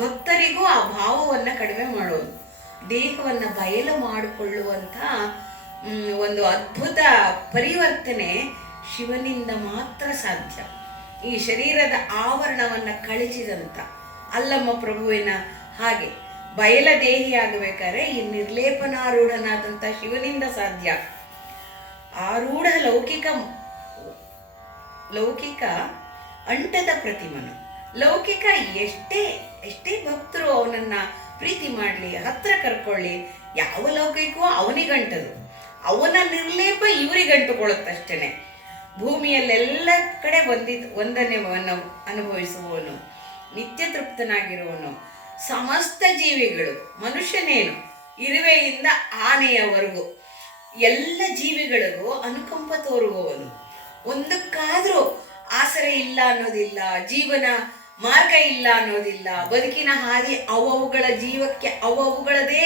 ಭಕ್ತರಿಗೂ ಆ ಭಾವವನ್ನು ಕಡಿಮೆ ಮಾಡೋನು, ದೇಹವನ್ನು ಬಯಲು ಮಾಡಿಕೊಳ್ಳುವಂಥ ಒಂದು ಅದ್ಭುತ ಪರಿವರ್ತನೆ ಶಿವನಿಂದ ಮಾತ್ರ ಸಾಧ್ಯ. ಈ ಶರೀರದ ಆವರಣವನ್ನು ಕಳಚಿದಂಥ ಅಲ್ಲಮ್ಮ ಪ್ರಭುವಿನ ಹಾಗೆ ಬಯಲ ದೇಹಿಯಾಗಬೇಕಾದ್ರೆ ಈ ನಿರ್ಲೇಪನಾರೂಢನಾದಂಥ ಶಿವನಿಂದ ಸಾಧ್ಯ. ಆರೂಢ ಲೌಕಿಕ ಅಂಟದ ಪ್ರತಿಮನು. ಲೌಕಿಕ ಎಷ್ಟೇ ಭಕ್ತರು ಅವನನ್ನ ಪ್ರೀತಿ ಮಾಡಲಿ, ಹತ್ರ ಕರ್ಕೊಳ್ಳಿ, ಯಾವ ಲೌಕಿಕವೂ ಅವನಿಗಂಟದು, ಅವನ ನಿರ್ಲೇಪ ಇವರಿಗಂಟುಕೊಳ್ಳುತ್ತಷ್ಟೇನೆ. ಭೂಮಿಯಲ್ಲೆಲ್ಲ ಕಡೆ ಒಂದನೆಯನ್ನು ಅನುಭವಿಸುವವನು, ನಿತ್ಯ ತೃಪ್ತನಾಗಿರುವವನು, ಸಮಸ್ತ ಜೀವಿಗಳು, ಮನುಷ್ಯನೇನು ಇರುವೆಯಿಂದ ಆನೆಯವರೆಗೂ ಎಲ್ಲ ಜೀವಿಗಳಿಗೂ ಅನುಕಂಪ ತೋರುವವನು. ಒಂದಕ್ಕಾದ್ರೂ ಆಸರೆ ಇಲ್ಲ ಅನ್ನೋದಿಲ್ಲ, ಜೀವನ ಮಾರ್ಗ ಇಲ್ಲ ಅನ್ನೋದಿಲ್ಲ, ಬದುಕಿನ ಹಾದಿ ಅವುಗಳ ಜೀವಕ್ಕೆ ಅವುಗಳದೇ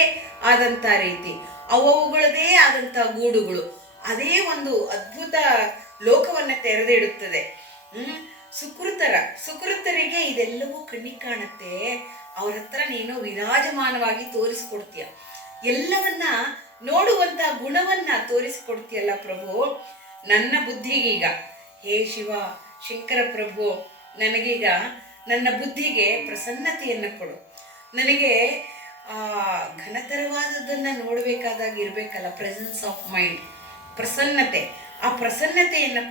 ಆದಂಥ ರೀತಿ, ಅವುಗಳದೇ ಆದಂಥ ಗೂಡುಗಳು, ಅದೇ ಒಂದು ಅದ್ಭುತ ಲೋಕವನ್ನು ತೆರೆದಿಡುತ್ತದೆ. ಸುಕೃತರಿಗೆ ಇದೆಲ್ಲವೂ ಕಣ್ಣಿಗೆ ಕಾಣುತ್ತೆ. ಅವ್ರ ಹತ್ರ ನೀನು ವಿರಾಜಮಾನವಾಗಿ ತೋರಿಸ್ಕೊಡ್ತೀಯ, ಎಲ್ಲವನ್ನ ನೋಡುವಂತ ಗುಣವನ್ನ ತೋರಿಸ್ಕೊಡ್ತೀಯಲ್ಲ ಪ್ರಭು. ನನ್ನ ಬುದ್ಧಿಗೀಗ ಹೇ ಶಿವ ಶಂಕರ ಪ್ರಭು, ನನಗೀಗ ನನ್ನ ಬುದ್ಧಿಗೆ ಪ್ರಸನ್ನತೆಯನ್ನು ಕೊಡು. ನನಗೆ ಘನತರವಾದದ್ದನ್ನು ನೋಡಬೇಕಾದಾಗ ಇರಬೇಕಲ್ಲ, ಪ್ರೆಸೆನ್ಸ್ ಆಫ್ ಮೈಂಡ್, ಪ್ರಸನ್ನತೆ. ಆ ಪ್ರಸನ್ನತೆಯನ್ನು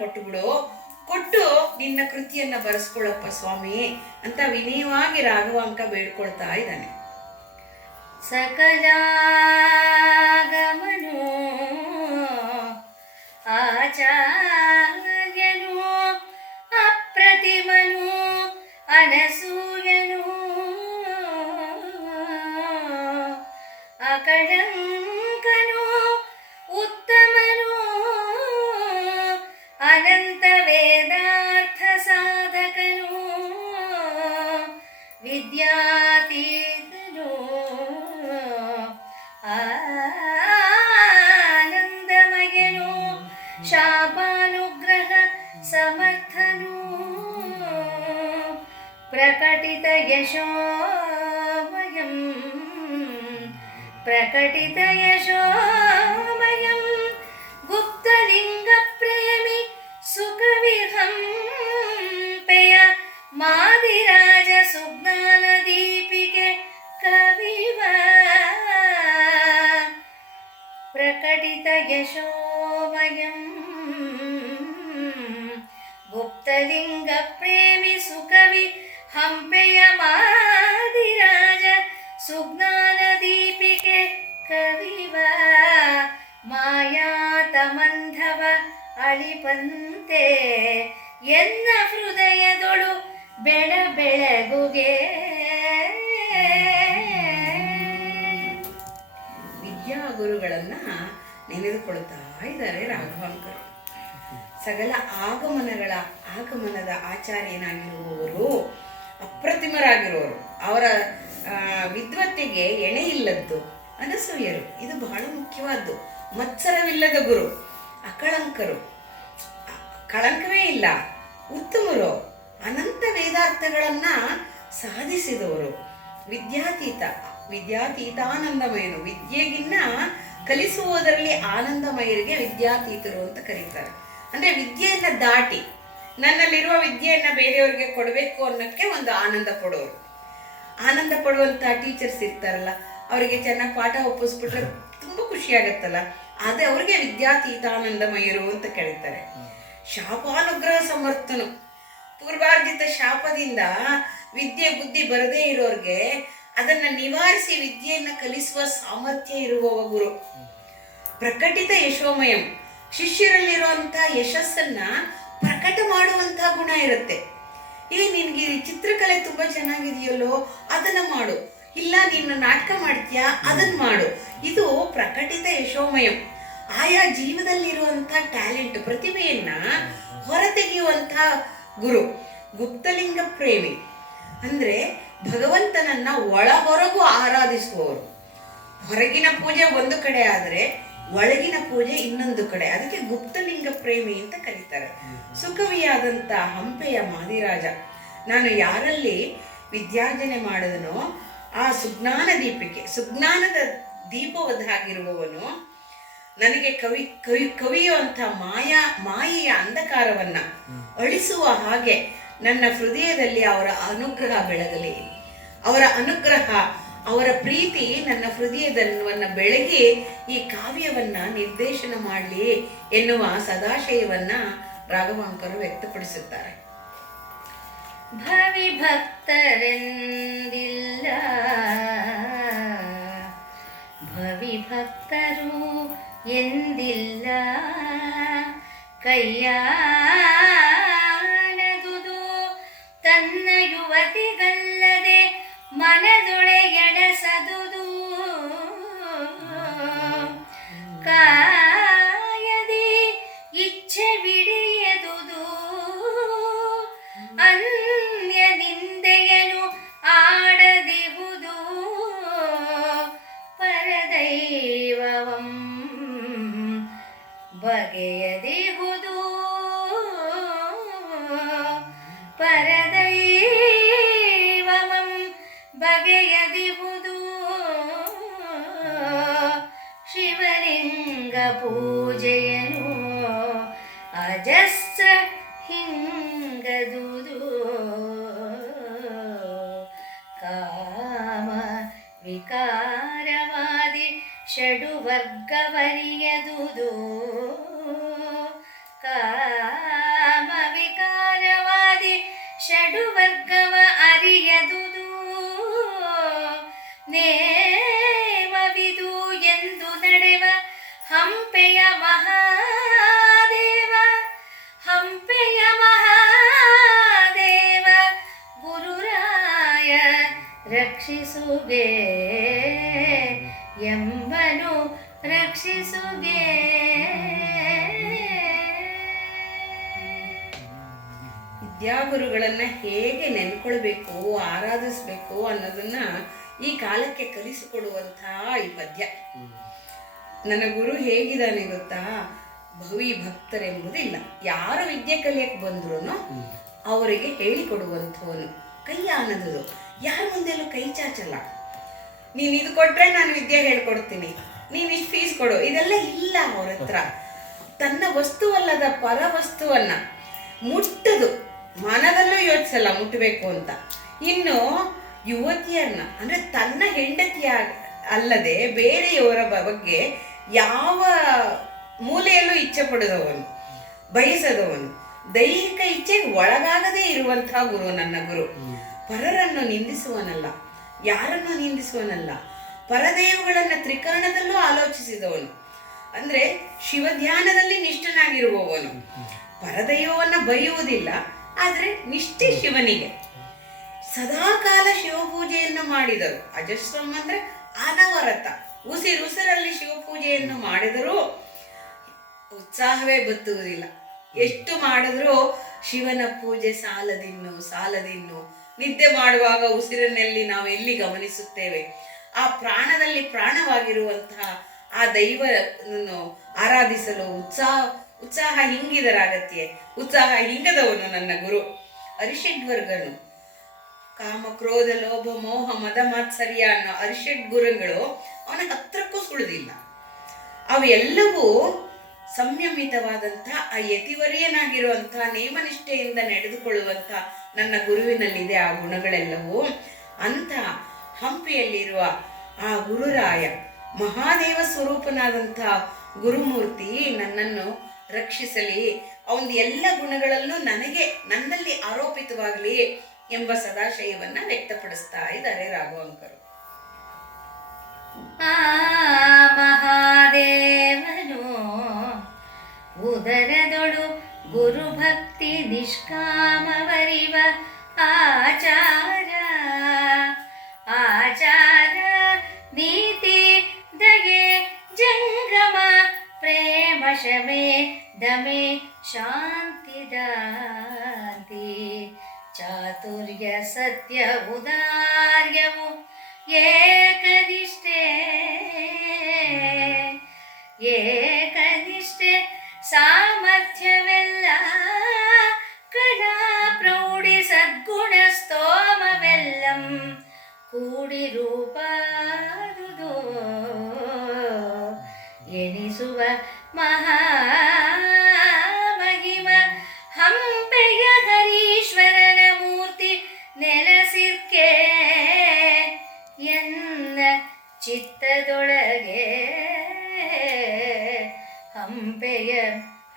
ಕೊಟ್ಟು ನಿನ್ನ ಕೃತಿಯನ್ನು ಬರೆಸ್ಕೊಳ್ಳಪ್ಪ ಸ್ವಾಮಿ ಅಂತ ವಿನಯವಾಗಿ ರಾಘವಾಂಕ ಬೇಡ್ಕೊಳ್ತಾ ಇದ್ದಾನೆ. ಸಕಲಾಗಮನು ಆಚಾರ್ಯನು ಅಪ್ರತಿಮನು ಅನಸೂಯನು ಅಕಳಂಕನು ಉತ್ತಮನು ಅನಂತ ವೇದಾರ್ಥ ಸಾಧಕನು ವಿದ್ಯಾತೀತನು ಆನಂದಮಯನು ಶಾಪಾನುಗ್ರಹ ಸಮರ್ಥನು ಪ್ರಕಟಿತ ಯಶೋಮಯಂ ಗುಪ್ತಲಿಂಗ ಪ್ರೇಮಿ ಸುಕವಿಹಂಪೆಯ ಮಾದಿರಾಜ ಸುಜ್ಞಾನ ದೀಪಿಕೆ ಕವಿವ ಪ್ರಕಟಿತ ಯಶೋಮಯಂ ಗುಪ್ತಲಿಂಗ ಪ್ರೇಮಿ ಸುಕವಿ ಹಂಪೆಯ ಮಾದಿರಾಜ ಸುಜ್ಞಾನ ದೀಪಿಕೆ ಕವಿವ ಮಾಯಾತಮಂಧವ ಅಳಿಪಂತೆ ಎನ್ನ ಹೃದಯದೊಳು ಬೆಳಗುಗೆ. ವಿದ್ಯಾಗುರುಗಳನ್ನ ನೆನೆದುಕೊಳ್ತಾ ಇದ್ದಾರೆ ರಾಘವಾಂಕರು. ಸಕಲ ಆಗಮನದ ಆಚಾರ್ಯನಾಗಿರುವವರು, ಅಪ್ರತಿಮರಾಗಿರುವವರು, ಅವರ ವಿದ್ವತ್ತಿಗೆ ಎಣೆ ಇಲ್ಲದ್ದು ಅನಸೂಯರು. ಇದು ಬಹಳ ಮುಖ್ಯವಾದ್ದು. ಮತ್ಸರವಿಲ್ಲದ ಗುರು, ಅಕಳಂಕರು, ಕಳಂಕವೇ ಇಲ್ಲ, ಉತ್ತಮರು, ಅನಂತ ವೇದಾರ್ಥಗಳನ್ನ ಸಾಧಿಸಿದವರು, ವಿದ್ಯಾತೀತಾನಂದಮಯನು. ವಿದ್ಯೆಗಿನ್ನ ಕಲಿಸುವುದರಲ್ಲಿ ಆನಂದಮಯರಿಗೆ ವಿದ್ಯಾತೀತರು ಅಂತ ಕರೀತಾರೆ. ಅಂದ್ರೆ ವಿದ್ಯೆಯನ್ನ ದಾಟಿ ನನ್ನಲ್ಲಿರುವ ವಿದ್ಯೆಯನ್ನ ಬೇರೆಯವರಿಗೆ ಕೊಡಬೇಕು ಅನ್ನೋಕ್ಕೆ ಒಂದು ಆನಂದ ಪಡೋರು. ಆನಂದ ಪಡುವಂತ ಟೀಚರ್ಸ್ ಇರ್ತಾರಲ್ಲ, ಅವರಿಗೆ ಚೆನ್ನಾಗಿ ಪಾಠ ಒಪ್ಪಿಸ್ಬಿಟ್ರೆ ತುಂಬಾ ಖುಷಿ ಆಗತ್ತಲ್ಲ, ಅದೇ ಅವ್ರಿಗೆ ವಿದ್ಯಾತೀತಾನಂದಮಯರು ಅಂತ ಕರೀತಾರೆ. ಶಾಪಾನುಗ್ರಹ ಸಮರ್ಥನು, ಪೂರ್ವಾರ್ಜಿತ ಶಾಪದಿಂದ ವಿದ್ಯೆ ಬುದ್ಧಿ ಬರದೇ ಇರೋರ್ಗೆ ಅದನ್ನ ನಿವಾರಿಸಿ ವಿದ್ಯೆಯನ್ನ ಕಲಿಸುವ ಸಾಮರ್ಥ್ಯ ಇರುವವ ಗುರು. ಪ್ರಕಟಿತ ಯಶೋಮಯಂ, ಶಿಷ್ಯರಲ್ಲಿರುವಂತ ಯಶಸ್ಸನ್ನ ಪ್ರಕಟ ಮಾಡುವಂತ ಗುಣ ಇರುತ್ತೆ. ನಿನ್ಗೆ ಚಿತ್ರಕಲೆ ತುಂಬಾ ಚೆನ್ನಾಗಿದೆಯಲ್ಲೋ ಅದನ್ನ ಮಾಡು, ಇಲ್ಲ ನೀನು ನಾಟಕ ಮಾಡ್ತೀಯಾ ಅದನ್ನ ಮಾಡು. ಇದು ಪ್ರಕಟಿತ ಯಶೋಮಯಂ. ಆಯಾ ಜೀವದಲ್ಲಿರುವಂಥ ಟ್ಯಾಲೆಂಟ್, ಪ್ರತಿಭೆಯನ್ನ ಹೊರತೆಗೆಯುವಂಥ ಗುರು. ಗುಪ್ತಲಿಂಗ ಪ್ರೇಮಿ ಅಂದ್ರೆ ಭಗವಂತನನ್ನ ಒಳ ಹೊರಗೂ ಆರಾಧಿಸುವವರು. ಹೊರಗಿನ ಪೂಜೆ ಒಂದು ಕಡೆ ಆದರೆ ಒಳಗಿನ ಪೂಜೆ ಇನ್ನೊಂದು ಕಡೆ. ಅದಕ್ಕೆ ಗುಪ್ತಲಿಂಗ ಪ್ರೇಮಿ ಅಂತ ಕರೀತಾರೆ. ಸುಕವಿಯಾದಂಥ ಹಂಪೆಯ ಮಾದಿರಾಜ, ನಾನು ಯಾರಲ್ಲಿ ವಿದ್ಯಾರ್ಜನೆ ಮಾಡಿದನೋ ಆ ಸುಜ್ಞಾನ ದೀಪಿಕೆ, ಸುಜ್ಞಾನದ ದೀಪವದ್ದಾಗಿರುವವನು ನನಗೆ ಕವಿಯುವಂಥ ಮಾಯೆಯ ಅಂಧಕಾರವನ್ನ ಅಳಿಸುವ ಹಾಗೆ ನನ್ನ ಹೃದಯದಲ್ಲಿ ಅವರ ಅನುಗ್ರಹ ಬೆಳಗಲಿ. ಅವರ ಅನುಗ್ರಹ, ಅವರ ಪ್ರೀತಿ ನನ್ನ ಹೃದಯದನ್ನ ಬೆಳಗಿ ಈ ಕಾವ್ಯವನ್ನ ನಿರ್ದೇಶನ ಮಾಡಲಿ ಎನ್ನುವ ಸದಾಶಯವನ್ನ ರಾಘವಾಂಕರು ವ್ಯಕ್ತಪಡಿಸುತ್ತಾರೆ. ಭವಿ ಭಕ್ತರೆಂದಿಲ್ಲ, ಭವಿ ಭಕ್ತರು ಎಂದಿಲ್ಲ, ಕೈಯಾನದುದು ತನ್ನ ಯುವತಿಗಲ್ಲದೆ ಮನದೊಳೆ ಎಡಸದುದು, ಕಾಯದಿ ಇಚ್ಛೆ ಬಿಡಿಯದುದು, ಅನ್ಯ ನಿಂದೆಯನು ಆಡದಿಹುದು, ಪರದೈವವಂ ಬಗೆಯದಿಹುದು, ಪರದೈವಮಂ ಬಗೆಯದಿಹುದು, ಶಿವಲಿಂಗ ಪೂಜೆಯನು ಅಜಸ್ರ ಹಿಂಗದುದು, ಕಾಮ ವಿಕಾರವಾದಿ ಷಡುವರ್ಗವರಿಯದುದು, ಕಾಮ ವಿಕಾರವಾದಿ ಷಡುವರ್ಗವ ಅರಿಯದುದು, ನೇಮವಿದು ಎಂದು ನಡೆವ ಹಂಪೆಯ ಮಹಾದೇವ, ಹಂಪೆಯ ಮಹಾದೇವ ಗುರುರಾಯ ರಕ್ಷಿಸುಗೆ ಎಂಬನು ರಕ್ಷಿಸುಗೆ. ವಿದ್ಯಾಗುರುಗಳನ್ನ ಹೇಗೆ ನೆನ್ಕೊಳ್ಬೇಕು, ಆರಾಧಿಸ್ಬೇಕು ಅನ್ನೋದನ್ನ ಈ ಕಾಲಕ್ಕೆ ಕಲಿಸಿಕೊಡುವಂತಹ ಈ ಪದ್ಯ. ನನ್ನ ಗುರು ಹೇಗಿದ್ದಾನೆ ಗೊತ್ತಾ? ಭವಿ ಭಕ್ತರೆಂಬುದಿಲ್ಲ. ಯಾರು ವಿದ್ಯೆ ಕಲಿಯಕ್ಕೆ ಬಂದ್ರು ಅವರಿಗೆ ಹೇಳಿಕೊಡುವಂಥವನು. ಕೈ ಆನದು, ಯಾರ ಮುಂದೆಲ್ಲೂ ಕೈ ಚಾಚಲ್ಲ. ನೀನ್ ಇದು ಕೊಟ್ರೆ ನಾನು ವಿದ್ಯೆ ಹೇಳ್ಕೊಡ್ತೀನಿ, ನೀನ್ ಇಷ್ಟು ಫೀಸ್ ಕೊಡು, ಇದೆಲ್ಲ ಇಲ್ಲ ಅವ್ರ ಹತ್ರ. ತನ್ನ ವಸ್ತುವಲ್ಲದ ಪರ ವಸ್ತುವನ್ನ ಮುಟ್ಟದು, ಮನದಲ್ಲೂ ಯೋಚಿಸಲ್ಲ ಮುಟ್ಟಬೇಕು ಅಂತ. ಇನ್ನು ಯುವತಿಯರನ್ನ ಅಂದ್ರೆ ತನ್ನ ಹೆಂಡತಿಯ ಅಲ್ಲದೆ ಬೇರೆಯವರ ಬಗ್ಗೆ ಯಾವ ಮೂಲೆಯಲ್ಲೂ ಇಚ್ಛೆ ಪಡೆದವನು, ಬಯಸದವನು, ದೈಹಿಕ ಇಚ್ಛೆಗೆ ಒಳಗಾಗದೇ ಇರುವಂತಹ ಗುರು ನನ್ನ ಗುರು. ಪರರನ್ನು ನಿಂದಿಸುವನಲ್ಲ, ಯಾರನ್ನು ನಿಂದಿಸುವನಲ್ಲ, ಪರದೇವಗಳನ್ನ ತ್ರಿಕರಣದಲ್ಲೂ ಆಲೋಚಿಸಿದವನು. ಅಂದ್ರೆ ಶಿವಧ್ಯಾನದಲ್ಲಿ ನಿಷ್ಠನಾಗಿರುವವನು. ಪರದೈವವನ್ನ ಬೈಯುವುದಿಲ್ಲ, ಆದ್ರೆ ನಿಷ್ಠೆ ಶಿವನಿಗೆ. ಸದಾಕಾಲ ಶಿವಪೂಜೆಯನ್ನು ಮಾಡಿದರು. ಅಜಸ್ರಂ ಅಂದ್ರೆ ಅನವರತ, ಉಸಿರುಸಿರಲ್ಲಿ ಶಿವಪೂಜೆಯನ್ನು ಮಾಡಿದರೂ ಉತ್ಸಾಹವೇ ಬತ್ತುವುದಿಲ್ಲ. ಎಷ್ಟು ಮಾಡಿದ್ರೂ ಶಿವನ ಪೂಜೆ ಸಾಲದಿನ್ನು. ನಿದ್ದೆ ಮಾಡುವಾಗ ಉಸಿರಿನಲ್ಲಿ ನಾವು ಎಲ್ಲಿ ಗಮನಿಸುತ್ತೇವೆ? ಆ ಪ್ರಾಣದಲ್ಲಿ ಪ್ರಾಣವಾಗಿರುವಂತಹ ಆ ದೈವವನ್ನು ಆರಾಧಿಸಲು ಉತ್ಸಾಹ ಹಿಂಗಿದರಾಗತ್ಯೆ. ಉತ್ಸಾಹ ಹಿಂಗದವನು ನನ್ನ ಗುರು. ಅರಿಷಡ್ವರ್ಗನು, ಕಾಮ ಕ್ರೋಧ ಲೋಭ ಮೋಹ ಮದ ಮಾತ್ಸರ್ಯ ಅನ್ನೋ ಅರಿಷಡ್ ಗುರುಗಳು ಅವನ ಹತ್ರಕ್ಕೂ ಸುಳಿದಿಲ್ಲ. ಅವೆಲ್ಲವೂ ಸಂಯಮಿತವಾದಂಥ ಆ ಯತಿವರ್ಯನಾಗಿರುವಂಥ ನೇಮನಿಷ್ಠೆಯಿಂದ ನಡೆದುಕೊಳ್ಳುವಂಥ ನನ್ನ ಗುರುವಿನಲ್ಲಿದೆ ಆ ಗುಣಗಳೆಲ್ಲವೂ. ಅಂತ ಹಂಪಿಯಲ್ಲಿರುವ ಆ ಗುರುರಾಯ ಮಹಾದೇವ ಸ್ವರೂಪನಾದಂಥ ಗುರುಮೂರ್ತಿ ನನ್ನನ್ನು ರಕ್ಷಿಸಲಿ, ಅವನ ಎಲ್ಲ ಗುಣಗಳಲ್ಲೂ ನನ್ನಲ್ಲಿ ಆರೋಪಿತವಾಗಲಿ ಎಂಬ ಸದಾಶಯವನ್ನ ವ್ಯಕ್ತಪಡಿಸ್ತಾ ಇದ್ದಾರೆ ರಾಘವಾಂಕರು. ಆ ಮಹಾದೇವನು ಉದರದೊಳು ಗುರುಭಕ್ತಿ ನಿಷ್ಕಾಮವರಿವ ಆಚಾರ ಶಮೆ ದಮೆ ಶಾಂತಿ ದಾಂತಿ ಚಾತುರ್ಯ ಸತ್ಯ ಉದಾರ್ಯವು ಏಕನಿಷ್ಠೆ ಏಕನಿಷ್ಠೆ ಸಾಮರ್ಥ್ಯವೆಲ್ಲ ಕಲಾ ಪ್ರೌಢಿ ಸದ್ಗುಣ ಸ್ತೋಮವೆಲ್ಲಂ ಕೂಡಿ ರೂಪಾದುದು ಎನಿಸುವ ಮಹಾಮಹಿಮ ಹಂಪೆಯ ಹರೀಶ್ವರನ ಮೂರ್ತಿ ನೆಲೆಸಿರ್ಕೆ ಎನ್ನ ಚಿತ್ತದೊಳಗೆ ಹಂಪೆಯ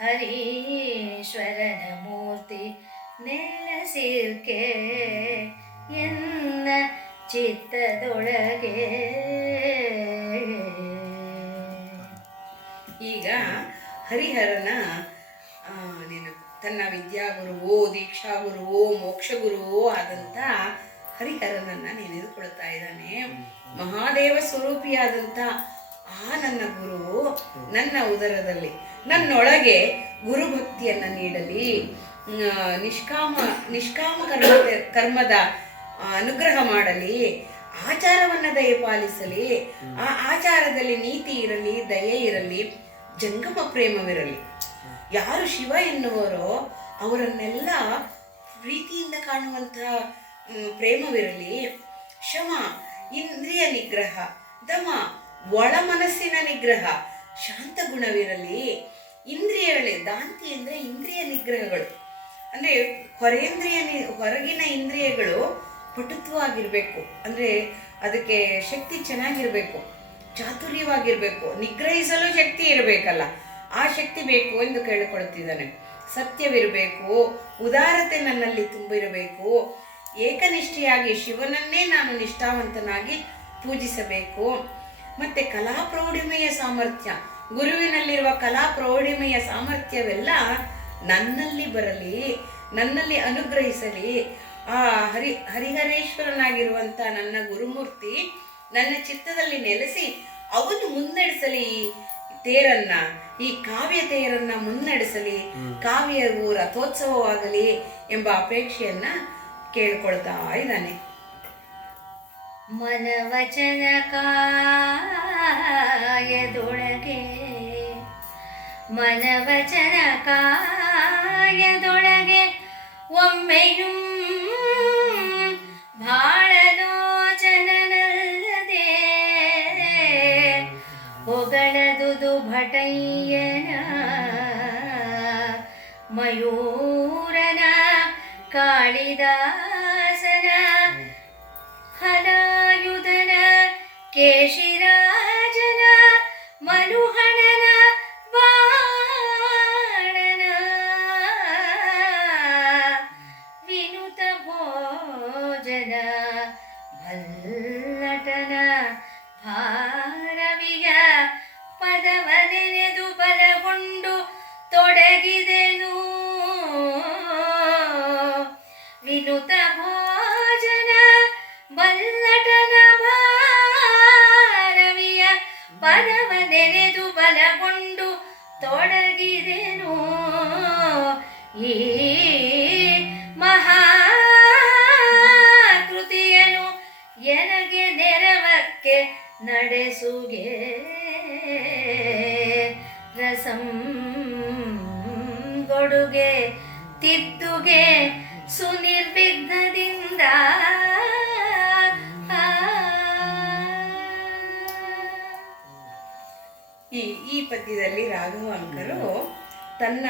ಹರೀಶ್ವರನ ಮೂರ್ತಿ ನೆಲೆಸಿರ್ಕೆ ಎನ್ನ ಚಿತ್ತದೊಳಗೆ. ಈಗ ಹರಿಹರನ ತನ್ನ ವಿದ್ಯಾಗುರುವೋ ದೀಕ್ಷಾಗುರುವೋ ಮೋಕ್ಷಗುರುವೋ ಆದಂಥ ಹರಿಹರನನ್ನ ನೆನೆದುಕೊಳ್ತಾ ಇದ್ದಾನೆ. ಮಹಾದೇವ ಸ್ವರೂಪಿಯಾದಂಥ ಆ ನನ್ನ ಗುರು ನನ್ನ ಉದರದಲ್ಲಿ ನನ್ನೊಳಗೆ ಗುರುಭಕ್ತಿಯನ್ನು ನೀಡಲಿ, ನಿಷ್ಕಾಮ ಕರ್ಮದ ಅನುಗ್ರಹ ಮಾಡಲಿ, ಆಚಾರವನ್ನು ದಯಪಾಲಿಸಲಿ, ಆ ಆಚಾರದಲ್ಲಿ ನೀತಿ ಇರಲಿ, ದಯೆ ಇರಲಿ, ಜಂಗಮ ಪ್ರೇಮವಿರಲಿ. ಯಾರು ಶಿವ ಎನ್ನುವರೋ ಅವರನ್ನೆಲ್ಲ ಪ್ರೀತಿಯಿಂದ ಕಾಣುವಂತಹ ಪ್ರೇಮವಿರಲಿ. ಶಮ ಇಂದ್ರಿಯ ನಿಗ್ರಹ, ದಮ ಒಳ ಮನಸ್ಸಿನ ನಿಗ್ರಹ, ಶಾಂತ ಗುಣವಿರಲಿ. ಇಂದ್ರಿಯಗಳೇ ದಾಂತಿ ಅಂದರೆ ಇಂದ್ರಿಯ ನಿಗ್ರಹಗಳು, ಅಂದರೆ ಹೊರಗಿನ ಇಂದ್ರಿಯಗಳು ಪಟುತ್ವವಾಗಿರಬೇಕು, ಅಂದರೆ ಅದಕ್ಕೆ ಶಕ್ತಿ ಚೆನ್ನಾಗಿರಬೇಕು, ಚಾತುರ್ಯವಾಗಿರಬೇಕು, ನಿಗ್ರಹಿಸಲು ಶಕ್ತಿ ಇರಬೇಕಲ್ಲ, ಆ ಶಕ್ತಿ ಬೇಕು ಎಂದು ಕೇಳಿಕೊಳ್ತಿದ್ದಾನೆ. ಸತ್ಯವಿರಬೇಕು, ಉದಾರತೆ ನನ್ನಲ್ಲಿ ತುಂಬಿರಬೇಕು, ಏಕನಿಷ್ಠೆಯಾಗಿ ಶಿವನನ್ನೇ ನಾನು ನಿಷ್ಠಾವಂತನಾಗಿ ಪೂಜಿಸಬೇಕು. ಮತ್ತು ಕಲಾ ಪ್ರೌಢಿಮೆಯ ಸಾಮರ್ಥ್ಯ, ಗುರುವಿನಲ್ಲಿರುವ ಕಲಾ ಪ್ರೌಢಿಮೆಯ ಸಾಮರ್ಥ್ಯವೆಲ್ಲ ನನ್ನಲ್ಲಿ ಬರಲಿ, ನನ್ನಲ್ಲಿ ಅನುಗ್ರಹಿಸಲಿ. ಆ ಹರಿಹರೇಶ್ವರನಾಗಿರುವಂಥ ನನ್ನ ಗುರುಮೂರ್ತಿ ನನ್ನ ಚಿತ್ತದಲ್ಲಿ ನೆಲೆಸಿ ಅವನು ಮುನ್ನಡೆಸಲಿ ತೇರನ್ನ, ಈ ಕಾವ್ಯ ತೇರನ್ನ ಮುನ್ನಡೆಸಲಿ, ಕಾವ್ಯವು ರಥೋತ್ಸವವಾಗಲಿ ಎಂಬ ಅಪೇಕ್ಷೆಯನ್ನ ಕೇಳ್ಕೊಳ್ತಾ ಇದ್ದಾನೆ. ಮನವಚನ ಕಾಯದೊಳಗೆ ಮನವಚನ ಕಾಯದೊಳಗೆ ಒಮ್ಮೆಯೂ ಬಾಳಲೋಚನನಲ್ಲದೆ ಹೊಗಳದುದು ಭಟಯ್ಯನ ಮಯೂರನ ಕಾಳಿದಾಸನ ಹಲಾಯುಧನ ಕೇಶಿರಾಜನ ಮನುಹಣನ ಬಾಣನ ವಿನುತ ಭೋಜನ ಭಲ್ಲಟನ ಭಾರವಿಯ ಪದವ ನೆನೆದು ಬಲಗೊಂಡು ತೊಡಗಿದೆನು. ವಿನುತ ಭೋಜನ ಬಲ್ಲಟನ ಭಾರವಿಯ ಪದವ ನೆನೆದು ಬಲಗೊಂಡು ತೊಡಗಿದೆನು. ಈ ಮಹಾಕೃತಿಯನು ಎನಗೆ ನೆರವಕ್ಕೆ ನಡೆಸುಗೆ ರಸಂ ಕೊಡುಗೆ ತಿದ್ದುಗೆ ಸುನಿರ್ವಿಘ್ನದಿಂದ. ಈ ಪದ್ಯದಲ್ಲಿ ರಾಘವಾಂಕರು ತನ್ನ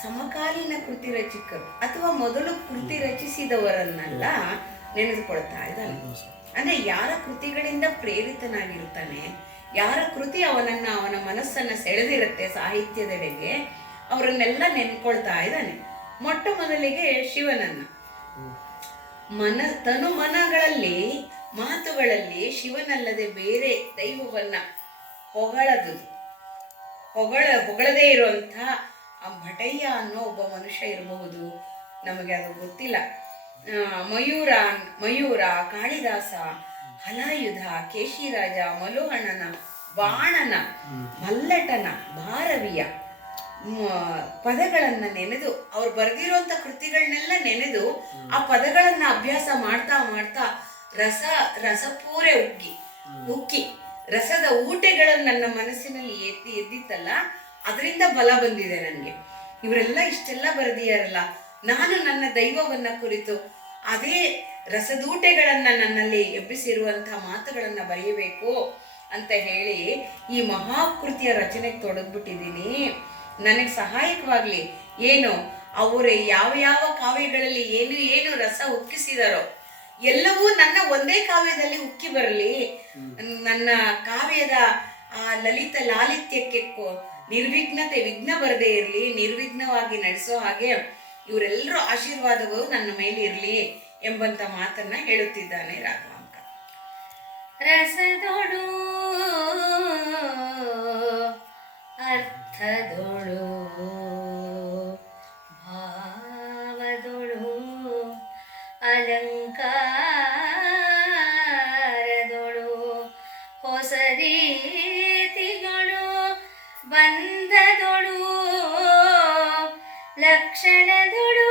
ಸಮಕಾಲೀನ ಕೃತಿ ರಚಿಕರು ಅಥವಾ ಮೊದಲು ಕೃತಿ ರಚಿಸಿದವರನ್ನೆಲ್ಲ ನೆನೆದುಕೊಳ್ತಾ ಇದ್ದಾನೆ. ಅಂದ್ರೆ ಯಾರ ಕೃತಿಗಳಿಂದ ಪ್ರೇರಿತನಾಗಿರ್ತಾನೆ, ಯಾರ ಕೃತಿ ಅವನ ಮನಸ್ಸನ್ನ ಸೆಳೆದಿರುತ್ತೆ ಸಾಹಿತ್ಯದೆಡೆಗೆ, ಅವರನ್ನೆಲ್ಲ ನೆನ್ಕೊಳ್ತಾ ಇದ್ದಾನೆ. ಮೊಟ್ಟ ಮೊದಲಿಗೆ ಶಿವನನ್ನ ತನು ಮನಗಳಲ್ಲಿ ಮಾತುಗಳಲ್ಲಿ ಶಿವನಲ್ಲದೆ ಬೇರೆ ದೈವವನ್ನ ಹೊಗಳದೇ ಇರುವಂಥ ಆ ಭಟಯ್ಯ ಅನ್ನೋ ಒಬ್ಬ ಮನುಷ್ಯ ಇರಬಹುದು, ನಮಗೆ ಅದು ಗೊತ್ತಿಲ್ಲ. ಮಯೂರ, ಕಾಳಿದಾಸ, ಹಲಾಯುಧ, ಕೇಶಿರಾಜ, ಮಲೋಹಣನ ಬಾಣನ, ಮಲ್ಲಟನ, ಭಾರವಿಯ ಪದಗಳನ್ನ ನೆನೆದು ಅವ್ರು ಬರೆದಿರುವಂತ ಕೃತಿಗಳನ್ನೆಲ್ಲ ನೆನೆದು ಆ ಪದಗಳನ್ನ ಅಭ್ಯಾಸ ಮಾಡ್ತಾ ಮಾಡ್ತಾ ರಸಪೂರೆ ಉಕ್ಕಿ ರಸದ ಊಟೆಗಳನ್ನು ನನ್ನ ಮನಸ್ಸಿನಲ್ಲಿ ಎದ್ದಿತ್ತಲ್ಲ, ಅದರಿಂದ ಬಲ ಬಂದಿದೆ ನನಗೆ. ಇವರೆಲ್ಲ ಇಷ್ಟೆಲ್ಲ ಬರೆದಿಯಾರಲ್ಲ, ನಾನು ನನ್ನ ದೈವವನ್ನ ಕುರಿತು ಅದೇ ರಸದೂಟೆಗಳನ್ನ ನನ್ನಲ್ಲಿ ಎಬ್ಬಿಸಿರುವಂತಹ ಮಾತುಗಳನ್ನ ಬರೆಯಬೇಕು ಅಂತ ಹೇಳಿ ಈ ಮಹಾಕೃತಿಯ ರಚನೆಗೆ ತೊಡಗ್ಬಿಟ್ಟಿದ್ದೀನಿ. ನನಗೆ ಸಹಾಯಕವಾಗ್ಲಿ. ಏನು ಅವರು ಯಾವ ಯಾವ ಕಾವ್ಯಗಳಲ್ಲಿ ಏನು ಏನು ರಸ ಉಕ್ಕಿಸಿದಾರೋ ಎಲ್ಲವೂ ನನ್ನ ಒಂದೇ ಕಾವ್ಯದಲ್ಲಿ ಉಕ್ಕಿ ಬರಲಿ. ನನ್ನ ಕಾವ್ಯದ ಆ ಲಲಿತ ಲಾಲಿತ್ಯಕ್ಕೆ ವಿಘ್ನ ಬರದೇ ಇರಲಿ, ನಿರ್ವಿಘ್ನವಾಗಿ ನಡೆಸೋ ಹಾಗೆ ಇವರೆಲ್ಲರೂ ಆಶೀರ್ವಾದಗಳು ನನ್ನ ಮೇಲೆ ಇರಲಿ ಎಂಬಂತ ಮಾತನ್ನ ಹೇಳುತ್ತಿದ್ದಾನೆ ರಾಘವಾಂಕ. ರಸದೊಳು ಅರ್ಥದೊಳು ಭಾವದೊಳು ಅಲಂಕಾರದೊಳು ಹೊಸ ರೀತಿಗಳು ಬಂಧದೊಳು ಲಕ್ಷಣದೊಳು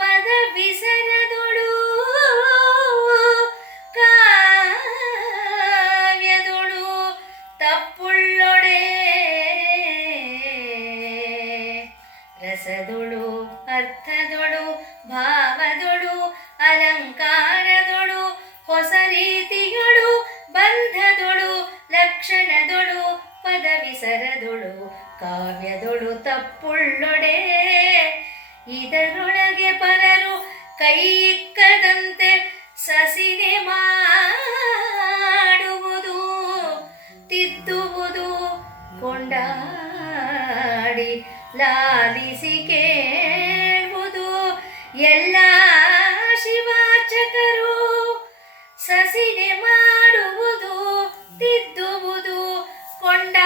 ಪದ ವಿಸರದೊಳು ಕಾವ್ಯದೊಳು ತಪ್ಪುಳ್ಳೊಡೆ ರಸದೊಳು ಅರ್ಥದೊಳು ಭಾವದೊಳು ಅಲಂಕಾರದೊಳು ಹೊಸ ರೀತಿಗಳು ಬಂಧದೊಳು ಲಕ್ಷಣದೊಳು ಪದ ವಿಸರದೊಳು ಕಾವ್ಯದೊಳು ತಪ್ಪುಳ್ಳೊಡೆ ಇದರೊಳಗೆ ಪರರು ಕೈ ಇಕ್ಕದಂತೆ ಸಸಿನೆ ಮಾಡುವುದು ತಿದ್ದುವುದು ಕೊಂಡಾಡಿ ಲಾಲಿಸಿ ಕೇಳುವುದು ಎಲ್ಲ ಶಿವಾಚಕರು ಸಸಿನೆ ಮಾಡುವುದು ತಿದ್ದುವುದು ಕೊಂಡಾಡಿ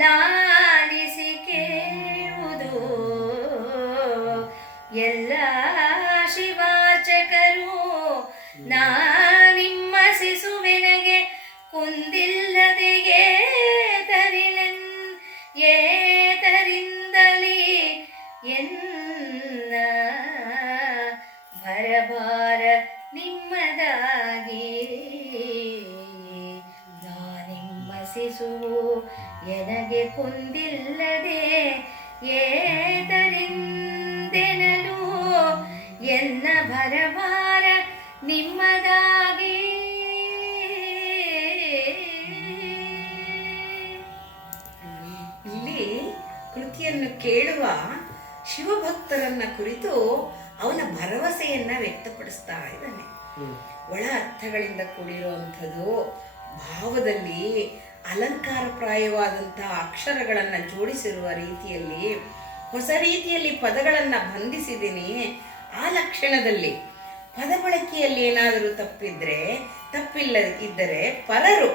ಲಾಲಿಸಿ ಕೇಳುವುದು ಎಲ್ಲ ಶಿವಾಚಕರು ನಾನಿಮ್ಮ ಶಿಸುವೆನಗೆ ಕುಂದಿಲ್ಲದೆಯೇ ಏತರಿಂದಲೇ ಎನ್ನ ಭರಭಾರ ನಿಮ್ಮದಾಗಿ ನಾನಿಮ್ಮ ಶಿಸುವು ಎನಗೆ ಕುಂದಿಲ್ಲದೆ ಏತರಿಂದೆನಲು ಎನ್ನ ಭರಭಾರ ನಿಮ್ಮದಾಗಿ. ಇಲ್ಲಿ ಕೃತಿಯನ್ನು ಕೇಳುವ ಶಿವಭಕ್ತರನ್ನ ಕುರಿತು ಅವನ ಭರವಸೆಯನ್ನ ವ್ಯಕ್ತಪಡಿಸ್ತಾ ಇದ್ದಾನೆ. ಒಳ ಅರ್ಥಗಳಿಂದ ಕೂಡಿರುವಂಥದ್ದು, ಭಾವದಲ್ಲಿ ಅಲಂಕಾರಪ್ರಾಯವಾದಂತಹ ಅಕ್ಷರಗಳನ್ನ ಜೋಡಿಸಿರುವ ರೀತಿಯಲ್ಲಿ ಹೊಸ ರೀತಿಯಲ್ಲಿ ಪದಗಳನ್ನ ಬಂಧಿಸಿದ್ದೀನಿ. ಆ ಲಕ್ಷಣದಲ್ಲಿ ಪದ ಬಳಕೆಯಲ್ಲಿ ಏನಾದರೂ ತಪ್ಪಿಲ್ಲ ಇದ್ದರೆ ಪರರು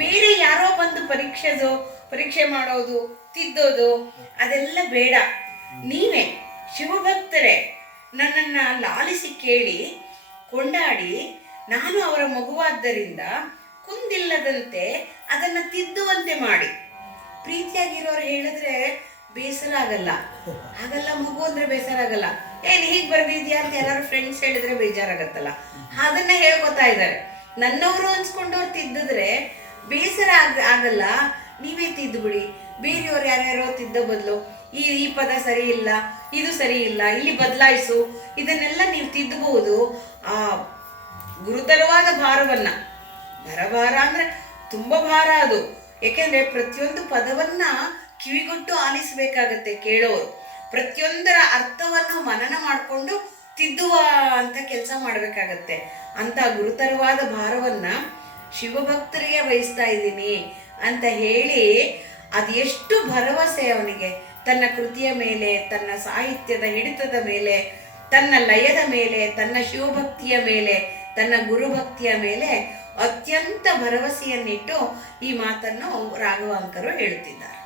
ಬೇರೆ ಯಾರೋ ಬಂದು ಪರೀಕ್ಷೆ ಮಾಡೋದು ತಿದ್ದೋದು ಅದೆಲ್ಲ ಬೇಡ. ನೀವೇ ಶಿವಭಕ್ತರೇ ನನ್ನನ್ನ ಲಾಲಿಸಿ ಕೇಳಿ ಕೊಂಡಾಡಿ ನಾನು ಅವರ ಮಗುವಾದ್ದರಿಂದ ಕುಂದಿಲ್ಲದಂತೆ ಅದನ್ನ ತಿದ್ದುವಂತೆ ಮಾಡಿ. ಪ್ರೀತಿಯಾಗಿರೋರು ಹೇಳಿದ್ರೆ ಬೇಸರ ಆಗಲ್ಲ, ಮಗು ಅಂದ್ರೆ ಬೇಸರ ಆಗಲ್ಲ. ಏನ್ ಹೀಗ್ ಬರ್ದಿದ್ಯಾ ಅಂತ ಯಾರು ಫ್ರೆಂಡ್ಸ್ ಹೇಳಿದ್ರೆ ಬೇಜಾರಾಗತ್ತಲ್ಲ, ಅದನ್ನ ಹೇಳ್ಕೊತಾ ಇದ್ದಾರೆ. ನನ್ನವರು ಅನ್ಸ್ಕೊಂಡವ್ರು ತಿದ್ದಿದ್ರೆ ಬೇಸರ ಆಗಲ್ಲ. ನೀವೇ ತಿದ್ದು ಬಿಡಿ, ಬೇರೆಯವ್ರು ಯಾರ್ಯಾರೋ ತಿದ್ದ ಬದಲು ಈ ಪದ ಸರಿ ಇಲ್ಲ, ಇದು ಸರಿ ಇಲ್ಲ, ಇಲ್ಲಿ ಬದಲಾಯಿಸು, ಇದನ್ನೆಲ್ಲ ನೀವು ತಿದ್ದಬಹುದು. ಆ ಗುರುತರವಾದ ಭಾರವನ್ನ, ಭರಭಾರ ಅಂದ್ರೆ ತುಂಬಾ ಭಾರ ಅದು. ಯಾಕೆಂದ್ರೆ ಪ್ರತಿಯೊಂದು ಪದವನ್ನ ಕಿವಿಗೊಟ್ಟು ಆಲಿಸಬೇಕಾಗತ್ತೆ ಕೇಳೋರು. ಪ್ರತಿಯೊಂದರ ಅರ್ಥವನ್ನು ಮನನ ಮಾಡಿಕೊಂಡು ತಿದ್ದುವ ಅಂತ ಕೆಲಸ ಮಾಡ್ಬೇಕಾಗತ್ತೆ. ಅಂತ ಗುರುತರವಾದ ಭಾರವನ್ನ ಶಿವಭಕ್ತರಿಗೆ ವಹಿಸ್ತಾ ಇದ್ದೀನಿ ಅಂತ ಹೇಳಿ ಅದೆಷ್ಟು ಭರವಸೆ ಅವನಿಗೆ ತನ್ನ ಕೃತಿಯ ಮೇಲೆ, ತನ್ನ ಸಾಹಿತ್ಯದ ಹಿಡಿತದ ಮೇಲೆ, ತನ್ನ ಲಯದ ಮೇಲೆ, ತನ್ನ ಶಿವಭಕ್ತಿಯ ಮೇಲೆ, ತನ್ನ ಗುರುಭಕ್ತಿಯ ಮೇಲೆ ಅತ್ಯಂತ ಭರವಸೆಯನ್ನಿಟ್ಟು ಈ ಮಾತನ್ನು ರಾಘವಾಂಕರು ಹೇಳುತ್ತಿದ್ದಾರೆ.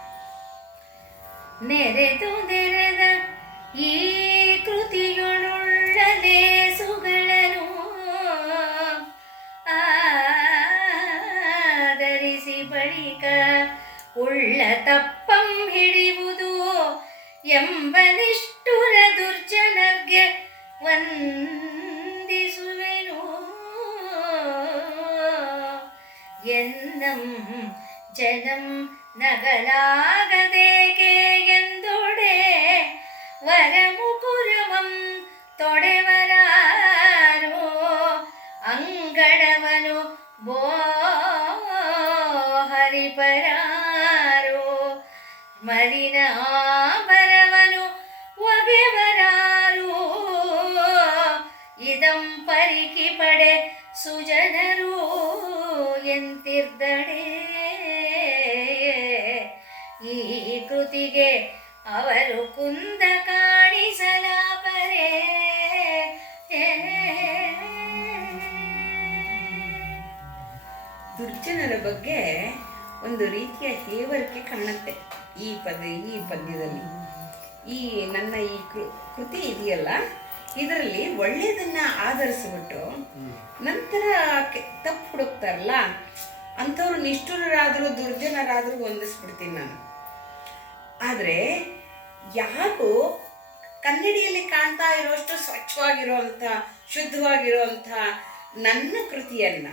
ನೆರೆದು ನೆರೆದ ಈ ಕೃತಿಯೊಳುಳ್ಳ ಲೇಸುಗಳನ್ನು ಎಂಬ ನಿಷ್ಠುರ ದುರ್ಜನರ್ಗೆ ವಂದಿಸುವೆನು. ಎನ್ನಂ ಜನಂ ನಗಲಾಗದೇಕೆ ಎಂದೊಡೆ ವರಮುಕುರಮಂ ತೊಡೆವರಾರೋ ಅಂಗಡವನು ಬೋ ಹರಿಪರಾರೋ ಮಲಿನ ಬರವನು ಒಗೆವರಾರು ಇದಂ ಪರಿಕಿ ಪಡೆ ಸುಜನರು ಎಂತಿರ್ದಡೆ. ಈ ಕೃತಿಗೆ ಅವರು ಕುಂದ ಕಾಣಿಸಲಾಪರೆ. ದುರ್ಜನರ ಬಗ್ಗೆ ಒಂದು ರೀತಿಯ ಹೇವರಿಕೆ ಕಾಣುತ್ತೆ ಈ ಪದ್ಯದಲ್ಲಿ. ಈ ನನ್ನ ಈ ಕೃತಿ ಇದೆಯಲ್ಲ, ಇದರಲ್ಲಿ ಒಳ್ಳೆಯದನ್ನ ಆಧರಿಸ್ಬಿಟ್ಟು ನಂತರ ತಪ್ಪು ಹುಡುಕ್ತಾರಲ್ಲ ಅಂಥವ್ರು ನಿಷ್ಠುರರಾದರೂ ದುರ್ಜನರಾದರೂ ಹೊಂದಿಸ್ಬಿಡ್ತೀನಿ ನಾನು. ಆದರೆ ಯಾರು ಕನ್ನಡಿಯಲ್ಲಿ ಕಾಣ್ತಾ ಇರೋಷ್ಟು ಸ್ವಚ್ಛವಾಗಿರುವಂಥ ಶುದ್ಧವಾಗಿರುವಂಥ ನನ್ನ ಕೃತಿಯನ್ನ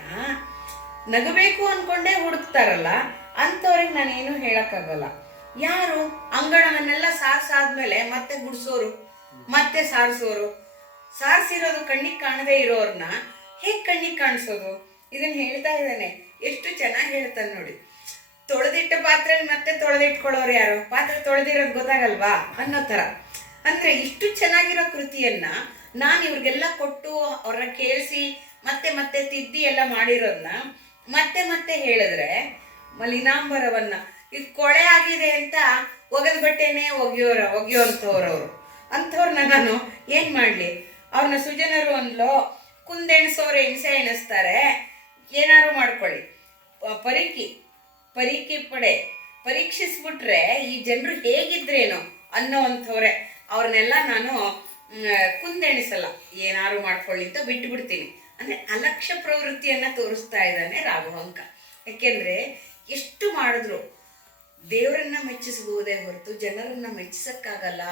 ನಗಬೇಕು ಅಂದ್ಕೊಂಡೇ ಹುಡುಕ್ತಾರಲ್ಲ ಅಂಥವ್ರಿಗೆ ನಾನೇನು ಹೇಳೋಕ್ಕಾಗಲ್ಲ. ಯಾರು ಅಂಗಣವನ್ನೆಲ್ಲ ಸಾರಿಸಾದ್ಮೇಲೆ ಮತ್ತೆ ಗುಡಿಸೋರು, ಮತ್ತೆ ಸಾರಿಸಿರೋದು ಕಣ್ಣಿಗೆ ಕಾಣದೇ ಇರೋರನ್ನ ಹೇಗೆ ಕಣ್ಣಿಗೆ ಕಾಣಿಸೋದು? ಇದನ್ನ ಹೇಳ್ತಾ ಇದ್ದಾನೆ, ಎಷ್ಟು ಚೆನ್ನಾಗಿ ಹೇಳ್ತಾನೆ ನೋಡಿ. ತೊಳೆದಿಟ್ಟ ಪಾತ್ರೆ ಮತ್ತೆ ತೊಳೆದಿಟ್ಕೊಳ್ಳೋರು ಯಾರು? ಪಾತ್ರೆ ತೊಳೆದಿರೋದು ಗೊತ್ತಾಗಲ್ವಾ ಅನ್ನೋ ಥರ. ಅಂದರೆ ಇಷ್ಟು ಚೆನ್ನಾಗಿರೋ ಕೃತಿಯನ್ನ ನಾನು ಇವ್ರಿಗೆಲ್ಲ ಕೊಟ್ಟು ಅವ್ರನ್ನ ಕೇಳಿಸಿ ಮತ್ತೆ ಮತ್ತೆ ತಿದ್ದಿ ಎಲ್ಲ ಮಾಡಿರೋದನ್ನ ಮತ್ತೆ ಮತ್ತೆ ಹೇಳಿದ್ರೆ ಮಲಿನಾಂಬರವನ್ನ ಇದು ಕೊಳೆ ಆಗಿದೆ ಅಂತ ಒಗೆದ ಬಟ್ಟೆನೇ ಒಗೆಯೋಂಥವ್ರವ್ರು. ಅಂಥವ್ರನ್ನ ನಾನು ಏನು ಮಾಡಲಿ? ಅವ್ರನ್ನ ಸುಜನರು ಅಂದ್ಲೋ ಕುಂದೆಣಿಸೋರು ಎಣಸೆ ಎಣಿಸ್ತಾರೆ, ಏನಾರು ಮಾಡ್ಕೊಳ್ಳಿ. ಪರೀಕ್ಷಿಸ್ಬಿಟ್ರೆ ಈ ಜನರು ಹೇಗಿದ್ರೇನೋ ಅನ್ನೋವಂಥವ್ರೆ. ಅವ್ರನ್ನೆಲ್ಲ ನಾನು ಕುಂದೆಣಿಸಲ್ಲ, ಏನಾರು ಮಾಡ್ಕೊಳ್ಳಿ ಅಂತ ಬಿಟ್ಟುಬಿಡ್ತೀನಿ. ಅಂದರೆ ಅಲಕ್ಷ್ಯ ಪ್ರವೃತ್ತಿಯನ್ನು ತೋರಿಸ್ತಾ ಇದ್ದಾನೆ ರಾಘವಾಂಕ. ಯಾಕೆಂದರೆ ಎಷ್ಟು ಮಾಡಿದ್ರು ದೇವರನ್ನ ಮೆಚ್ಚಿಸಬಹುದೇ ಹೊರತು ಜನರನ್ನ ಮೆಚ್ಚಿಸಕ್ಕಾಗಲ್ಲ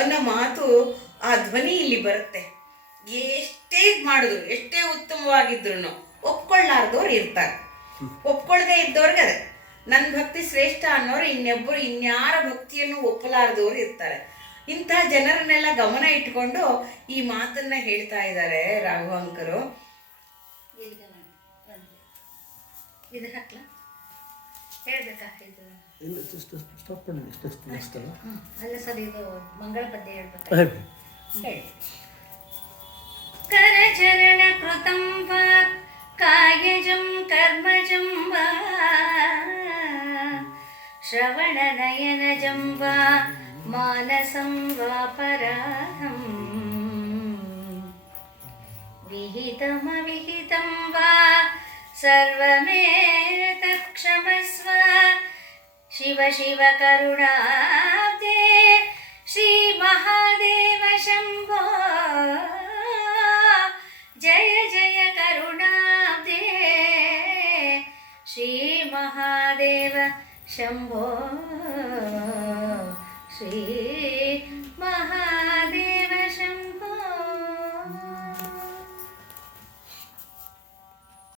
ಅನ್ನೋ ಮಾತು, ಆ ಧ್ವನಿ ಇಲ್ಲಿ ಬರುತ್ತೆ. ಎಷ್ಟೇ ಮಾಡಿದ್ರು, ಎಷ್ಟೇ ಉತ್ತಮವಾಗಿದ್ರು ಒಪ್ಕೊಳ್ಳಾರ್ದವ್ರು ಇರ್ತಾರೆ. ಒಪ್ಕೊಳ್ಳದೆ ಇದ್ದವ್ರಿಗೆ ಅದೇ ನನ್ನ ಭಕ್ತಿ ಶ್ರೇಷ್ಠ ಅನ್ನೋರು ಇನ್ಯಾರ ಭಕ್ತಿಯನ್ನು ಒಪ್ಪಲಾರ್ದವ್ರು ಇರ್ತಾರೆ. ಇಂಥ ಜನರನ್ನೆಲ್ಲ ಗಮನ ಇಟ್ಕೊಂಡು ಈ ಮಾತನ್ನ ಹೇಳ್ತಾ ಇದ್ದಾರೆ ರಾಘವಾಂಕರು. ಇದು ಹಾಕ್ಲಾ ಹೇಳ್ಬೇಕಾ? ಇದು ಅಲ್ಲ ಸರ್, ಇದು ಮಂಗಳ ಪದ್ಯ ಹೇಳ್ಬೇಕಾ? ಹೇಳಿ. ಕರಚರಣ ಕೃತಂ ವಾ ಕಾಯಜಂ ಕರ್ಮಜಂ ವಾ ಶ್ರವಣ ನಯನಜಂ ವಾ ಮಾನಸಂ ವಾ ಪರಾಹಂ ವಿಹಿತಮವಿಹಿತಂ ವಾ ಸರ್ವಮೇತತ್ ಕ್ಷಮಸ್ವ ಶಿವ ಶಿವ ಕರುಣಾಬ್ಧೇ ಶ್ರೀ ಮಹಾದೇವ ಶಂಭೋ ಜಯ ಜಯ ಕರುಣಾಬ್ಧೇ ಶ್ರೀ ಮಹಾದೇವ ಶಂಭೋ ಶ್ರೀ ಮಹಾದೇವ